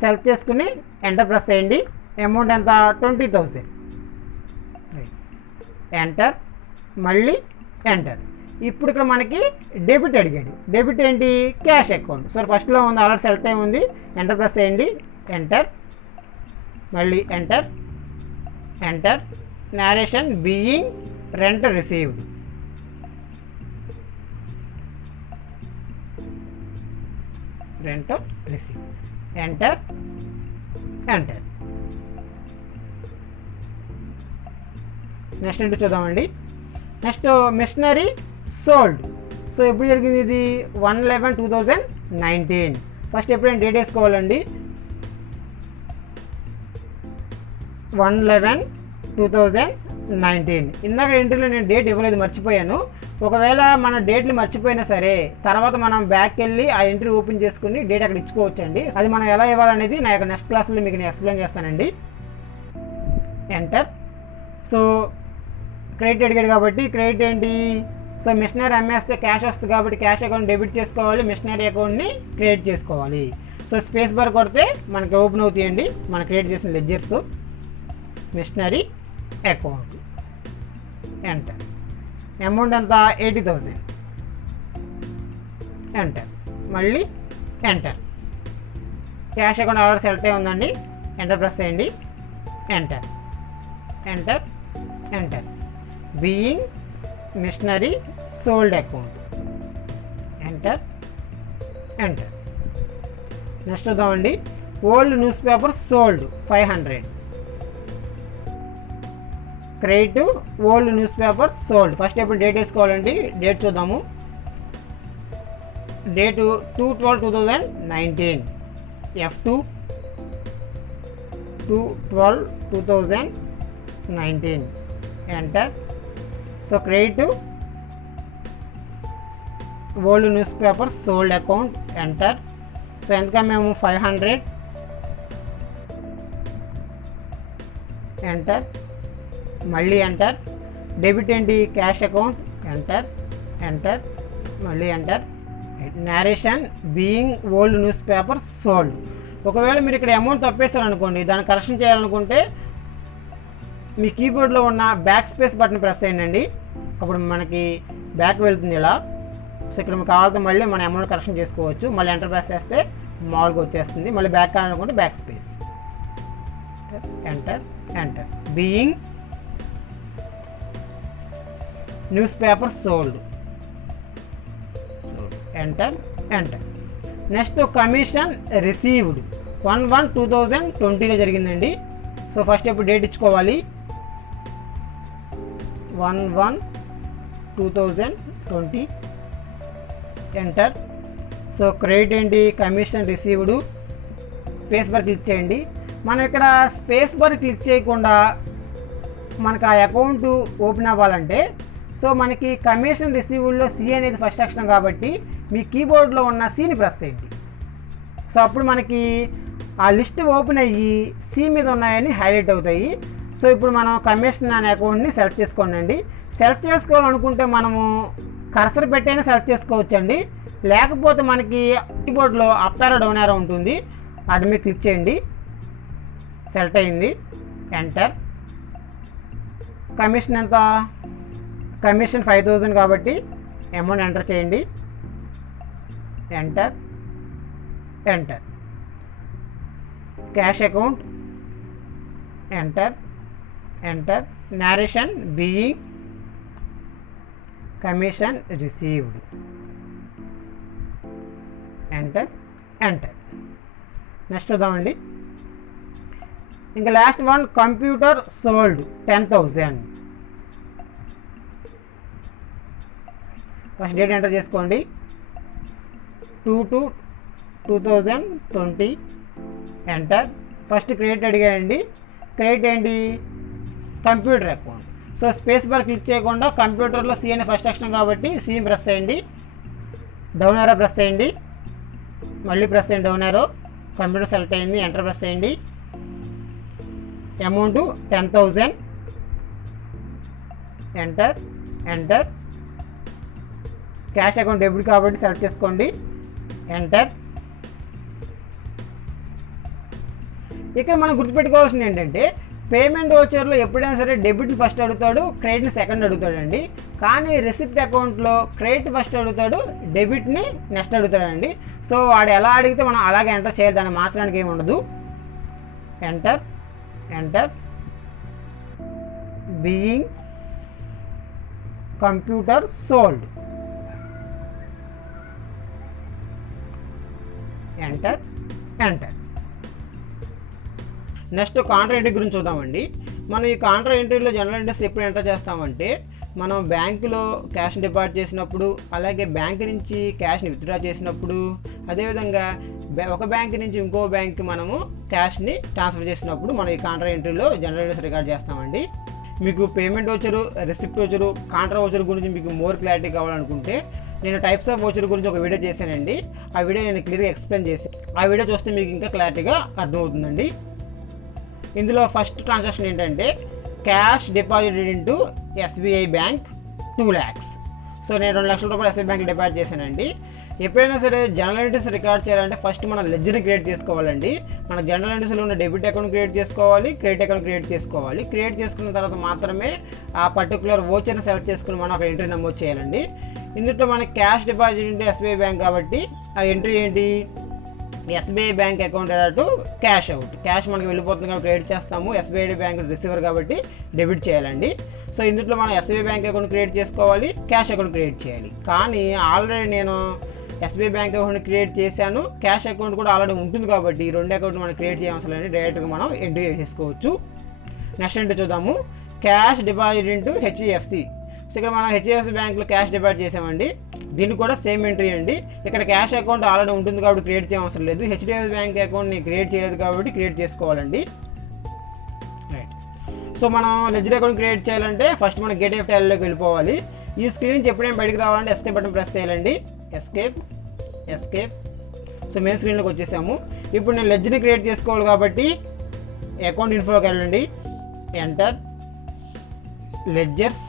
సెలెక్ట్ చేసుకుని ఎంటర్ ప్రెస్ చేయండి. అమౌంట్ ఎంత? 20,000. ఎంటర్, మళ్ళీ ఎంటర్. ఇప్పుడు ఇక్కడ మనకి డెబిట్ అడిగాడు. డెబిట్ ఏంటి? Cash account. సో ఫస్ట్లో ఉంది, ఆల్రెడీ సెలెక్ట్ అయి ఉంది. ఎంటర్ ప్రెస్ చేయండి. ఎంటర్, మళ్ళీ enter, enter. Narration being rent received. Rent received. Enter, enter. Next ఏంటో చూద్దామండి. Next machinery sold. సో ఎప్పుడు జరిగింది ఇది? 1/11/2019. ఫస్ట్ ఎప్పుడైనా డేట్ వేసుకోవాలండి. 1/11/2019. ఇందాక ఎంట్రీలో నేను డేట్ ఇవ్వలేదు, మర్చిపోయాను. ఒకవేళ మన డేట్లు మర్చిపోయినా సరే తర్వాత మనం బ్యాక్కి వెళ్ళి ఆ ఎంట్రీ ఓపెన్ చేసుకుని డేట్ అక్కడ ఇచ్చుకోవచ్చండి. అది మనం ఎలా ఇవ్వాలనేది నా యొక్క నెక్స్ట్ క్లాస్లో మీకు నేను ఎక్స్ప్లెయిన్ చేస్తానండి. ఎంటర్. సో క్రెడిట్ అడిగాడు కాబట్టి క్రెడిట్ ఏంటి? సో మిషనరీ అమ్మేస్తే క్యాష్ వస్తుంది కాబట్టి క్యాష్ అకౌంట్ డెబిట్ చేసుకోవాలి, మిషనరీ అకౌంట్ని క్రియేట్ చేసుకోవాలి. సో స్పేస్ బార్ కొడితే మనకి ఓపెన్ అవుతాయండి మనం క్రియేట్ చేసిన ledgers. Machinery account. Enter. Amount ఎంత? 80,000. ఎంటర్, మళ్ళీ enter. Cash account order select అయి ఉందండి. ఎంటర్ ప్రెస్ చేయండి. Enter, enter, enter. Being machinery sold account. Enter, enter. Next చూద్దామండి. Old newspaper sold 500. Credit old newspaper sold. First ఎప్పుడు date వేసుకోవాలండి. Date చూద్దాము. Date 2/12/2019. F2 2/12/2019. Enter. So credit old newspaper sold account. Enter. So ఎందుకని మేము 500. Enter, మళ్ళీ enter. Debit ఏంటి? Cash account. Enter, enter, మళ్ళీ enter. Narration being old newspaper sold. ఒకవేళ మీరు ఇక్కడ అమౌంట్ తప్పేస్తారనుకోండి, దాన్ని కరెక్షన్ చేయాలనుకుంటే మీ కీబోర్డ్లో ఉన్న బ్యాక్ స్పేస్ బటన్ ప్రెస్ చేయండి. అప్పుడు మనకి బ్యాక్ వెళ్తుంది ఇలా. సో ఇక్కడ మీకు కావాలంటే మళ్ళీ మన అమౌంట్ కరెక్షన్ చేసుకోవచ్చు. మళ్ళీ ఎంటర్ ప్రెస్ చేస్తే మామూలుగా వచ్చేస్తుంది. మళ్ళీ బ్యాక్ కావాలనుకుంటే backspace. Enter, enter. Being newspaper sold. Enter, enter. Next commission received 1/1/2020లో జరిగిందండి. సో ఫస్ట్ ఎప్పుడు డేట్ ఇచ్చుకోవాలి. 1/1/2020. ఎంటర్. సో క్రెడిట్ ఏంటి? Commission received. Space bar click చేయండి. మనం ఇక్కడ స్పేస్ బార్ క్లిక్ చేయకుండా మనకు ఆ అకౌంట్ ఓపెన్ అవ్వాలంటే, సో మనకి కమిషన్ రిసీవ్డ్లో సి అనేది ఫస్ట్ అక్షరం కాబట్టి మీ కీబోర్డ్లో ఉన్న సిని ప్రెస్ చేయండి. సో అప్పుడు మనకి ఆ లిస్ట్ ఓపెన్ అయ్యి సి మీద ఉన్నాయని హైలైట్ అవుతాయి. సో ఇప్పుడు మనం కమిషన్ అనే అకౌంట్ని సెలెక్ట్ చేసుకోండి. సెలెక్ట్ చేసుకోవాలనుకుంటే మనము కర్సర్ పెట్టైనా సెలెక్ట్ చేసుకోవచ్చండి. లేకపోతే మనకి కీబోర్డ్లో అప్ యారో డౌన్ యారో ఉంటుంది, అది మీద క్లిక్ చేయండి. సెలెక్ట్ అయింది. ఎంటర్. కమిషన్ ఎంత? కమిషన్ 5,000 కాబట్టి అమౌంట్ ఎంటర్ చేయండి. Enter, enter. Cash account. Enter, enter. Narration being commission received. Enter, enter. Next చూద్దామండి. ఇంకా last one computer sold 10,000. First date enter చేసుకోండి 2/2/2020 ఎంటర్. ఫస్ట్ క్రియేట్ అడిగాయండి. క్రియేట్ ఏంటి computer account. So space bar click చేయకుండా కంప్యూటర్లో C అనే first అక్షరం కాబట్టి సి ప్రెస్ చేయండి, డౌన్ యారో ప్రెస్ చేయండి, మళ్ళీ ప్రెస్ చేయండి డౌన్ యారో. కంప్యూటర్ సెలెక్ట్ అయింది, ఎంటర్ ప్రెస్ చేయండి. Amount 10,000 enter. Enter. Cash account debit కాబట్టి సెలెక్ట్ చేసుకోండి, ఎంటర్. ఇక్కడ మనం గుర్తుపెట్టుకోవాల్సింది ఏంటంటే పేమెంట్ వోచర్లో ఎప్పుడైనా సరే డెబిట్ని ఫస్ట్ అడుగుతాడు, క్రెడిట్ని సెకండ్ అడుగుతాడండి. కానీ రిసిప్ట్ అకౌంట్లో క్రెడిట్ ఫస్ట్ అడుగుతాడు, డెబిట్ని నెక్స్ట్ అడుగుతాడండి. సో వాడు ఎలా అడిగితే మనం అలాగే ఎంటర్ చేయాలి, దాన్ని మార్చడానికి ఏమి ఉండదు. Enter. Enter. Being computer sold. Enter. Enter. Next Contra entry గురించి చూద్దామండి. మనం ఈ కాంట్రా ఎంట్రీలో జనరల్ ఎంట్రీస్ ఎప్పుడు ఎంటర్ చేస్తామంటే మనం బ్యాంకులో క్యాష్ డిపాజిట్ చేసినప్పుడు, అలాగే బ్యాంక్ నుంచి క్యాష్ని విత్డ్రా చేసినప్పుడు, అదేవిధంగా ఒక బ్యాంక్ నుంచి ఇంకో బ్యాంక్కి మనము క్యాష్ని ట్రాన్స్ఫర్ చేసినప్పుడు మనం ఈ కాంట్రా ఎంట్రీలో జనరల్ ఎంట్రీస్ రికార్డ్ చేస్తామండి. మీకు పేమెంట్ వోచరు, రిసిప్ట్ వోచరు, కాంట్రా వోచర్ గురించి మీకు మోర్ క్లారిటీ కావాలనుకుంటే నేను టైప్స్ ఆఫ్ వోచర్ గురించి ఒక వీడియో చేశానండి. ఆ వీడియో నేను క్లియర్గా ఎక్స్ప్లెయిన్ చేసి ఆ వీడియో చూస్తే మీకు ఇంకా క్లారిటీగా అర్థమవుతుందండి. ఇందులో ఫస్ట్ ట్రాన్సాక్షన్ ఏంటంటే cash deposited into SBI bank 2 lakhs. So నేను 2 లక్షల రూపాయలు ఎస్బీఐ బ్యాంక్ డిపాజిట్ చేశానండి. ఎప్పుడైనా సరే జనరల్ ఎంట్రీస్ రికార్డ్ చేయాలంటే ఫస్ట్ మనం లెడ్జర్ని క్రియేట్ చేసుకోవాలండి. మన జనరల్ ఎంట్రీస్లో ఉన్న డెబిట్ అకౌంట్ క్రియేట్ చేసుకోవాలి, క్రెడిట్ అకౌంట్ క్రియేట్ చేసుకోవాలి. క్రియేట్ చేసుకున్న తర్వాత మాత్రమే ఆ పర్టికులర్ వోచర్ని సెలెక్ట్ చేసుకుని మనం ఒక ఎంట్రీ నమోదు చేయాలండి. ఇందులో మనకి cash deposit into SBI bank కాబట్టి ఆ ఎంట్రీ ఏంటి SBI bank account to cash out. Cash మనకి వెళ్ళిపోతుంది కాబట్టి క్రెడిట్ చేస్తాము, ఎస్బీఐ బ్యాంక్ రిసీవర్ కాబట్టి డెబిట్ చేయాలండి. సో ఇందులో మనం ఎస్బీఐ బ్యాంక్ అకౌంట్ క్రియేట్ చేసుకోవాలి, క్యాష్ అకౌంట్ క్రియేట్ చేయాలి. కానీ ఆల్రెడీ నేను ఎస్బీఐ బ్యాంక్ అకౌంట్ క్రియేట్ చేశాను, క్యాష్ అకౌంట్ కూడా ఆల్రెడీ ఉంటుంది కాబట్టి ఈ 2 అకౌంట్ మనం క్రియేట్ చేయవలసిన లేదు, డైరెక్ట్గా మనం ఎంట్రీ చేసుకోవచ్చు. నెక్స్ట్ ఎంట్రీ చూద్దాము. Cash deposit into HDFC. So ఇక్కడ మనం హెచ్డిఎఫ్సి బ్యాంక్లో క్యాష్ డిపాజిట్ చేసామండి. దీనికి కూడా సేమ్ ఎంట్రీ అండి. ఇక్కడ క్యాష్ అకౌంట్ ఆల్రెడీ ఉంటుంది కాబట్టి క్రియేట్ చేయవలసిన లేదు, హెచ్డిఎఫ్సి బ్యాంక్ అకౌంట్ని క్రియేట్ చేయలేదు కాబట్టి క్రియేట్ చేసుకోవాలండి. రైట్. సో మనం లెడ్జర్ అకౌంట్ క్రియేట్ చేయాలంటే ఫస్ట్ మనం గెట్ ఎఫ్టీఎల్లోకి వెళ్ళిపోవాలి. ఈ స్క్రీన్ నుంచి ఎప్పుడైనా బయటకు రావాలంటే ఎస్కేప్ బటన్ ప్రెస్ చేయాలండి. ఎస్కేప్. ఎస్కేప్. సో మెయిన్ స్క్రీన్లోకి వచ్చేసాము. ఇప్పుడు నేను లెడ్జర్ని క్రియేట్ చేసుకోవాలి కాబట్టి అకౌంట్ ఇన్ఫోకి వెళ్ళండి, ఎంటర్. లెడ్జర్స్,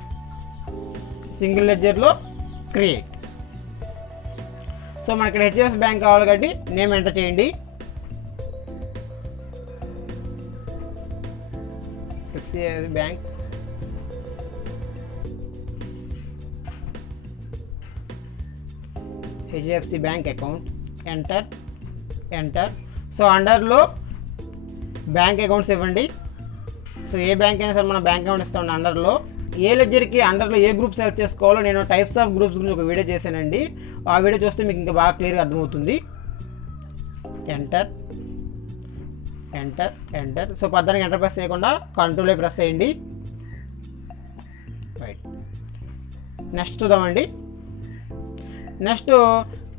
సింగిల్ లెడ్జర్లో క్రియేట్. సో మనకి ఇక్కడ హెచ్డిఎఫ్సి బ్యాంక్ కావాలి కాబట్టి నేమ్ ఎంటర్ చేయండి. HDFC bank. HDFC bank account. Enter. Enter. So అండర్లో బ్యాంక్ అకౌంట్స్ ఇవ్వండి. సో ఏ బ్యాంక్ అయినా సరే మనం బ్యాంక్ అకౌంట్ ఇస్తామండి. అండర్లో ఏ లెడ్జర్కి అండర్లో ఏ గ్రూప్ సెలెక్ట్ చేసుకోవాలో నేను టైప్స్ ఆఫ్ గ్రూప్స్ గురించి ఒక వీడియో చేశానండి. ఆ వీడియో చూస్తే మీకు ఇంకా బాగా క్లియర్గా అర్థమవుతుంది. ఎంటర్. ఎంటర్. ఎంటర్. సో పద్దానికి ఎంటర్ ప్రెస్ చేయకుండా కంట్రోల్ ప్రెస్ చేయండి. రైట్. నెక్స్ట్ చూద్దామండి. Next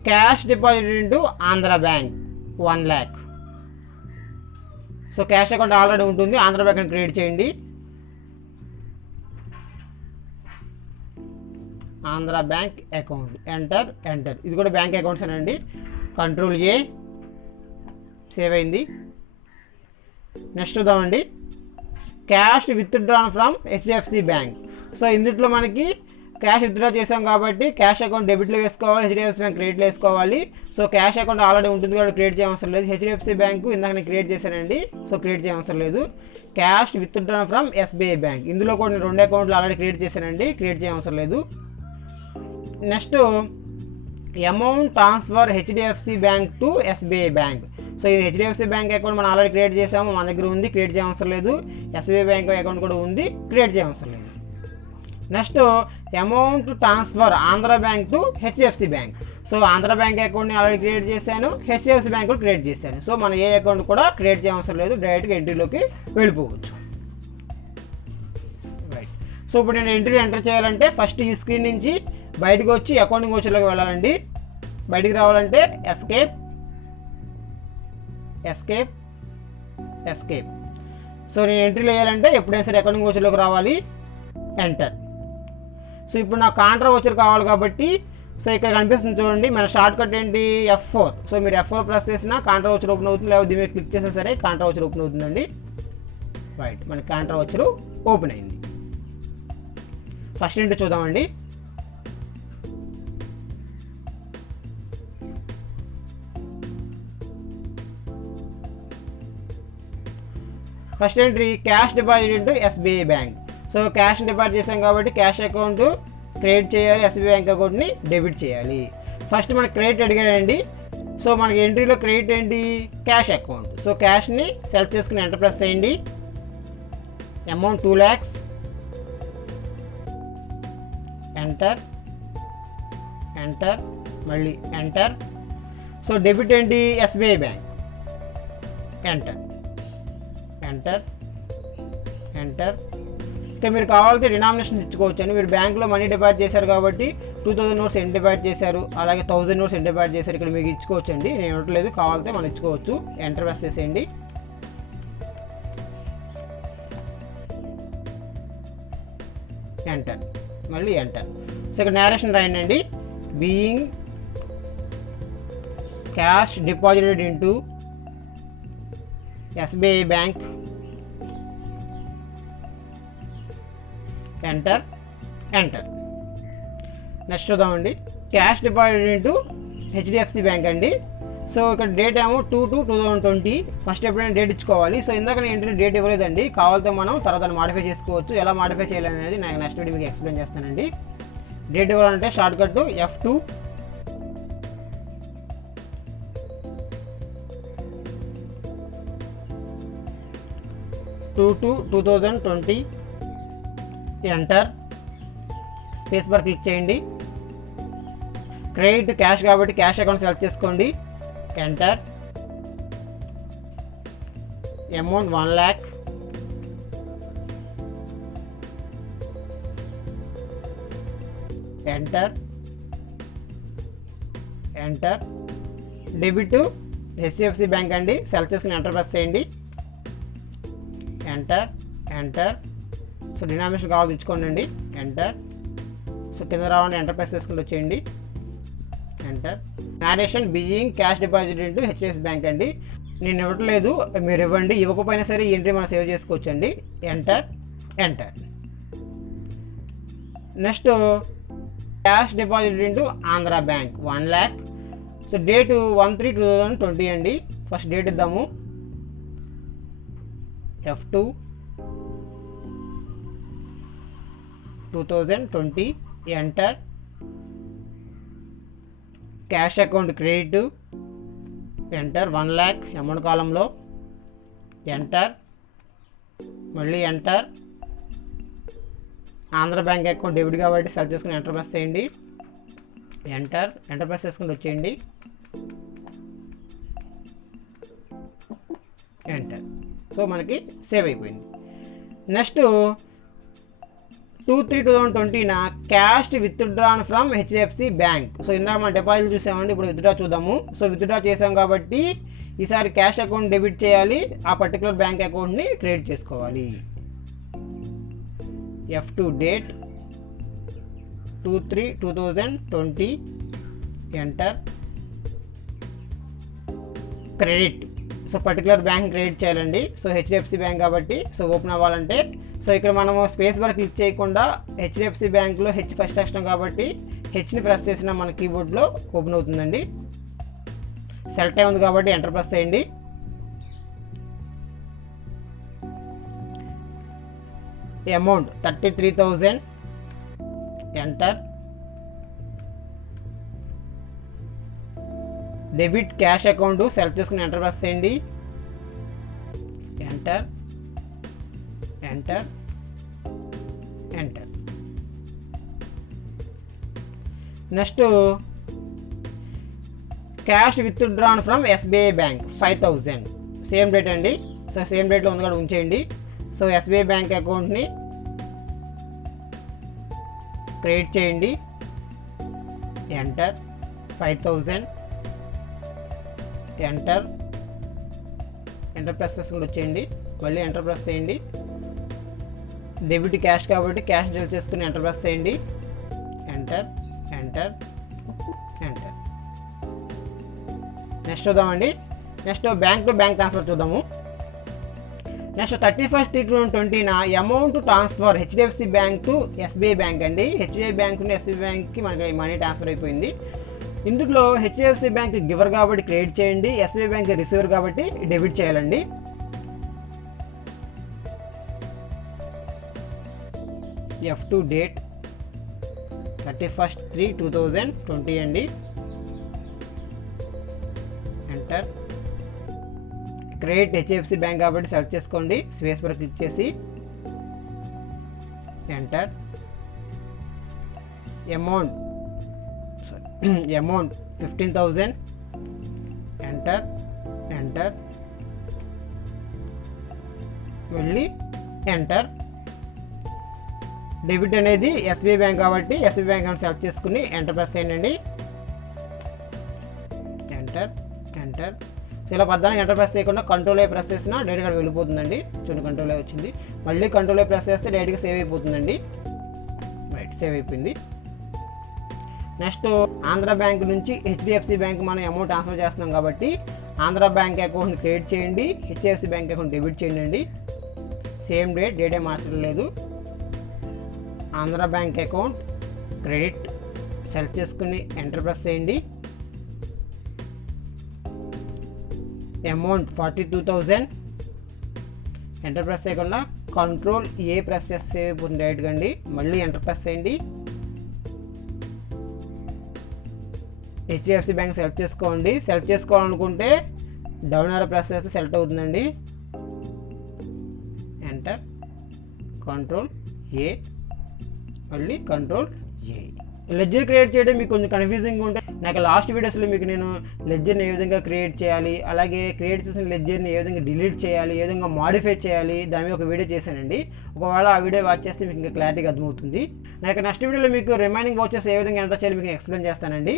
cash deposit into Andhra bank 1 lakh. So cash account already ఉంటుంది, ఆంధ్ర బ్యాంక్ క్రియేట్ చేయండి. Andhra bank account. Enter. Enter. ఇది కూడా బ్యాంక్ అకౌంట్స్ అండి. Control A. సేవ్ అయింది. నెక్స్ట్ చూద్దామండి. Cash withdrawn from HDFC bank. So ఇందులో మనకి క్యాష్ విత్డ్రా చేసాం కాబట్టి క్యాష్ అకౌంట్ డెబిట్లో వేసుకోవాలి, హెచ్డిఎఫ్సి బ్యాంక్ క్రెడిట్లో వేసుకోవాలి. సో క్యాష్ అకౌంట్ ఆల్రెడీ ఉంటుంది కాబట్టి క్రియేట్ చేయవసరం లేదు. హెచ్డిఎఫ్సి బ్యాంకు ఇందాక నేను క్రియేట్ చేశానండి, సో క్రియేట్ చేయవసరం లేదు. Cash withdrawn from SBI bank. ఇందులో కూడా నేను 2 అకౌంట్లు ఆల్రెడీ క్రియేట్ చేశానండి, క్రియేట్ చేయవసరం లేదు. Next amount transfer HDFC bank to SBI bank. So ఇది హెచ్డిఎఫ్సి బ్యాంక్ అకౌంట్ మనం ఆల్రెడీ క్రియేట్ చేసాము, మన దగ్గర ఉంది, క్రియేట్ చేయవసరం లేదు. ఎస్బీఐ బ్యాంక్ అకౌంట్ కూడా ఉంది, క్రియేట్ చేయవసరం లేదు. Next amount transfer Andhra bank to HDFC bank. So Andhra bank అకౌంట్ని ఆల్రెడీ క్రియేట్ చేశాను, హెచ్డిఎఫ్సి బ్యాంక్ కూడా క్రియేట్ చేశాను. సో మన ఏ అకౌంట్ కూడా క్రియేట్ చేయవసరం లేదు, డైరెక్ట్గా ఎంట్రీలోకి వెళ్ళిపోవచ్చు. రైట్. సో ఇప్పుడు నేను ఎంటర్ చేయాలంటే ఫస్ట్ ఈ స్క్రీన్ నుంచి బయటకు వచ్చి అకౌంటింగ్ వోచర్లోకి వెళ్ళాలండి. బయటికి రావాలంటే ఎస్కేప్ ఎస్కేప్ ఎస్కేప్. సో నేను ఎంట్రీలు వేయాలంటే ఎప్పుడైనా సరే అకౌంటింగ్ వోచర్లోకి రావాలి, ఎంటర్. సో ఇప్పుడు నాకు కాంట్రా వోచర్ కావాలి కాబట్టి సో ఇక్కడ కనిపిస్తుంది చూడండి, మన షార్ట్ కట్ ఏంటి F4. సో మీరు F4 ప్రెస్ చేసినా కాంట్రా వోచర్ ఓపెన్ అవుతుంది, లేకపోతే దీని మీద క్లిక్ చేసినా సరే కాంట్రా వోచర్ ఓపెన్ అవుతుందండి. రైట్, మనకి కాంట్రా వోచర్ ఓపెన్ అయింది. ఫస్ట్ ఏంటో చూద్దామండి. First entry cash deposit into SBI bank. So cash deposit చేసాం కాబట్టి క్యాష్ అకౌంట్ క్రియేట్ చేయాలి, SBI బ్యాంక్ అకౌంట్ని డెబిట్ చేయాలి. ఫస్ట్ మనకి క్రెడిట్ అడిగాడండి. సో మనకి ఎంట్రీలో క్రెడిట్ ఏంటి, క్యాష్ అకౌంట్. సో క్యాష్ని సెలెక్ట్ చేసుకుని ఎంటర్ ప్రెస్ చేయండి. అమౌంట్ 2 lakhs, ఎంటర్ ఎంటర్ మళ్ళీ ఎంటర్. సో డెబిట్ ఏంటి, SBI bank, enter enter enter. ఇక్కడ మీరు కావాలంటే డినామినేషన్ ఇచ్చుకోవచ్చు అని, మీరు బ్యాంకులో మనీ డిపాజిట్ చేశారు కాబట్టి 2000 నోట్స్ ఎంత డిపాజిట్ చేశారు, అలాగే 1000 నోట్స్ ఎంత డిపాజిట్ చేశారు ఇక్కడ మీకు ఇచ్చుకోవచ్చు అండి. నేను ఇవ్వట్లేదు, కావాలంటే మనం ఇచ్చుకోవచ్చు. ఎంటర్ ప్రెస్ చేసేయండి. ఎంటర్ మళ్ళీ ఎంటర్. సో ఇక్కడ నేరేషన్ రాయండి, being cash deposited into SBI bank, enter enter. Next చూద్దామండి, cash deposit into HDFC bank అండి. సో ఇక్కడ డేట్ ఏమో 2/2/2020. ఫస్ట్ ఎప్పుడైనా డేట్ ఇచ్చుకోవాలి. సో ఇందాక నేను ఏంటంటే డేట్ ఇవ్వలేదండి, కావాలంటే మనం తర్వాత మాడిఫై చేసుకోవచ్చు. ఎలా మాడిఫై చేయాలనేది నాకు నెక్స్ట్ వీడియో మీకు ఎక్స్ప్లెయిన్ చేస్తానండి. డేట్ ఇవ్వాలంటే short cut F2, two 2020, enter. Space bar click చేయండి. క్రెడిట్ క్యాష్ కాబట్టి క్యాష్ అకౌంట్ సెలెక్ట్ చేసుకోండి, enter. Amount 1 lakh, enter enter. Debit HDFC bank అండి, సెలెక్ట్ చేసుకుని ఎంటర్ ప్రెస్ చేయండి, ఎంటర్ ఎంటర్. సో డినామినేషన్ కావాలి తెచ్చుకోండి, ఎంటర్. సో కింద రావాలంటే ఎంటర్ ప్రెస్ చేసుకుంటూ వచ్చేయండి, enter. Narration being cash deposit into HDFC bank అండి. నేను ఇవ్వట్లేదు, మీరు ఇవ్వండి. ఇవ్వకపోయినా సరే ఈ ఎంట్రీ మనం సేవ్ చేసుకోవచ్చు అండి, enter enter. Next cash deposit into Andhra bank 1 lakh. So date 1/3/2020 అండి. ఫస్ట్ డేట్ ఇద్దాము, F2 2020, enter. Cash account credit, enter. 1 lakh amount కాలంలో, ఎంటర్ మళ్ళీ enter. Andhra bank account debit కాబట్టి సెలెక్ట్ చేసుకుని ఎంటర్ ప్రెస్ చేయండి, ఎంటర్ ప్రెస్ చేసుకుని వచ్చేయండి, ఎంటర్. సో మనకి సేవ్ అయిపోయింది. Next 2/3/2020 cash withdrawn from HDFC bank. So ఇందాక మనం డిపాజిట్ చూసామండి, ఇప్పుడు విత్డ్రా చూద్దాము. సో విత్డ్రా చేసాం కాబట్టి ఈసారి క్యాష్ అకౌంట్ డెబిట్ చేయాలి, ఆ పర్టికులర్ బ్యాంక్ అకౌంట్ని క్రియేట్ చేసుకోవాలి. F2 date 2/3/2020, enter. Credit, so particular bank credit చేయాలండి. సో HDFC బ్యాంక్ కాబట్టి సో ఓపెన్ అవ్వాలంటే సో ఇక్కడ మనము స్పేస్ బార్ క్లిక్ చేయకుండా HDFC బ్యాంక్లో H ఫస్ట్ అక్షరం కాబట్టి Hని ప్రెస్ చేసిన మన కీబోర్డ్లో ఓపెన్ అవుతుందండి. సెలెక్ట్ అయి ఉంది కాబట్టి ఎంటర్ ప్రెస్ చేయండి, amount 33,000, enter. Debit cash account select చేసుకుని ఎంటర్ ప్రెస్ చేయండి, enter enter enter. Next cash withdrawn from SBI bank 5000 same date అండి. సో సేమ్ డేట్లో ఉంది కూడా ఉంచేయండి. సో ఎస్బీఐ బ్యాంక్ అకౌంట్ని క్రియేట్ చేయండి. ఎంటర్ 5000 ఎంటర్ ప్రెస్ చేసుకుని వచ్చేయండి. మళ్ళీ ఎంటర్ ప్రెస్ చేయండి. డెబిట్ క్యాష్ కాబట్టి క్యాష్ డీల్ చేసుకుని ఎంటర్ ప్రెస్ చేయండి. ఎంటర్ నెక్స్ట్ చూద్దామండి. Next bank to bank transfer చూద్దాము. Next 31/3/2020 amount transfer HDFC bank to SBI bank అండి. హెచ్డిఎఫ్సి బ్యాంక్ నుండి ఎస్బీఐ బ్యాంక్కి మనకి మనీ ట్రాన్స్ఫర్ అయిపోయింది. ఇందులో హెచ్డిఎఫ్సి బ్యాంక్ గివర్ కాబట్టి క్రెడిట్ చేయండి, ఎస్బీఐ బ్యాంక్ రిసీవర్ కాబట్టి డెబిట్ చేయాలండి. F2 డేట్ 31/3/2020 అండి. ఎంటర్ క్రియేట్ హెచ్డిఎఫ్సి బ్యాంక్ కాబట్టి సెలెక్ట్ చేసుకోండి. స్పేస్ పర్ క్లిక్ చేసి ఎంటర్ అమౌంట్ 15,000 ఎంటర్ మళ్ళీ ఎంటర్. డెబిట్ అనేది ఎస్బీఐ బ్యాంక్ కాబట్టి ఎస్బీఐ బ్యాంక్ అని సెలెక్ట్ చేసుకుని ఎంటర్ ప్రెస్ చేయండి. ఎంటర్ ఇలా పద్దానికి ఎంటర్ ప్రెస్ చేయకుండా కంట్రోల్ ఏ ప్రెస్ చేసినా డైరెక్ట్గా వెళ్ళిపోతుందండి. చూడండి కంట్రోల్ ఏ వచ్చింది. మళ్ళీ కంట్రోల్ ఏ ప్రెస్ చేస్తే డైరెక్ట్గా సేవ్ అయిపోతుందండి. రైట్, సేవ్ అయిపోయింది. నెక్స్ట్ ఆంధ్ర బ్యాంక్ నుంచి హెచ్డిఎఫ్సి బ్యాంక్ మనం అమౌంట్ ట్రాన్స్ఫర్ చేస్తున్నాం కాబట్టి ఆంధ్ర బ్యాంక్ అకౌంట్ క్రియేట్ చేయండి, హెచ్డిఎఫ్సి బ్యాంక్ అకౌంట్ డెబిట్ చేయండి. సేమ్ డేటే మార్చలేదు. Andhra bank account credit select చేసుకుని ఎంటర్ ప్రెస్ చేయండి. అమౌంట్ 42,000 ఎంటర్ ప్రెస్ చేయకుండా కంట్రోల్ ఏ ప్రెస్ చేస్తే సేవ్ అయిపోతుంది డైరెక్ట్గా అండి. మళ్ళీ ఎంటర్ ప్రెస్ చేయండి. హెచ్డిఎఫ్సి బ్యాంక్ సెలెక్ట్ చేసుకోండి. సెలెక్ట్ చేసుకోవాలనుకుంటే డౌన్ ఆరో ప్రెస్ చేస్తే సెలెక్ట్ అవుతుందండి. ఎంటర్ కంట్రోల్ ఏ మళ్ళీ కంట్రోల్ ఏ. లెడ్జర్ క్రియేట్ చేయడం మీకు కొంచెం కన్ఫ్యూజింగ్ ఉంటే నాకు లాస్ట్ వీడియోస్లో మీకు నేను లెడ్జర్ని ఏ విధంగా క్రియేట్ చేయాలి, అలాగే క్రియేట్ చేసిన లెడ్జర్ని ఏ విధంగా డిలీట్ చేయాలి, ఏ విధంగా మాడిఫై చేయాలి దాని మీద ఒక వీడియో చేశానండి. ఒకవేళ ఆ వీడియో వాచ్ చేస్తే మీకు ఇంకా క్లారిటీగా అర్థమవుతుంది. నాకు నెక్స్ట్ వీడియోలో మీకు రిమైనింగ్ వాచెస్ ఏ విధంగా ఎంటర్ చేయాలి మీకు ఎక్స్ప్లెయిన్ చేస్తానండి.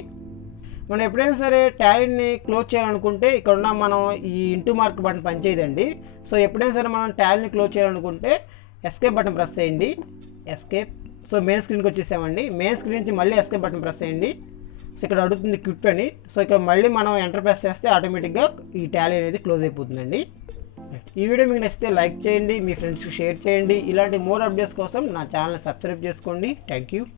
మనం ఎప్పుడైనా సరే టాలీని క్లోజ్ చేయాలనుకుంటే ఇక్కడ ఉన్న మనం ఈ ఇంటూ మార్క్ బటన్ పనిచేయదండి. సో ఎప్పుడైనా సరే మనం టాలీని క్లోజ్ చేయాలనుకుంటే ఎస్కేప్ బటన్ ప్రెస్ చేయండి. ఎస్కేప్. సో మెయిన్ స్క్రీన్కి వచ్చేసామండి. మెయిన్ స్క్రీన్ నుంచి మళ్ళీ ఎస్కేప్ బటన్ ప్రెస్ చేయండి. సో ఇక్కడ అడుగుతుంది క్విట్ అని. సో ఇక్కడ మళ్ళీ మనం ఎంటర్ ప్రెస్ చేస్తే ఆటోమేటిక్గా ఈ టాలీ అనేది క్లోజ్ అయిపోతుందండి. ఈ వీడియో మీకు నచ్చితే లైక్ చేయండి, మీ ఫ్రెండ్స్కి షేర్ చేయండి. ఇలాంటి మోర్ అప్డేట్స్ కోసం నా ఛానల్ సబ్స్క్రైబ్ చేసుకోండి. Thank you.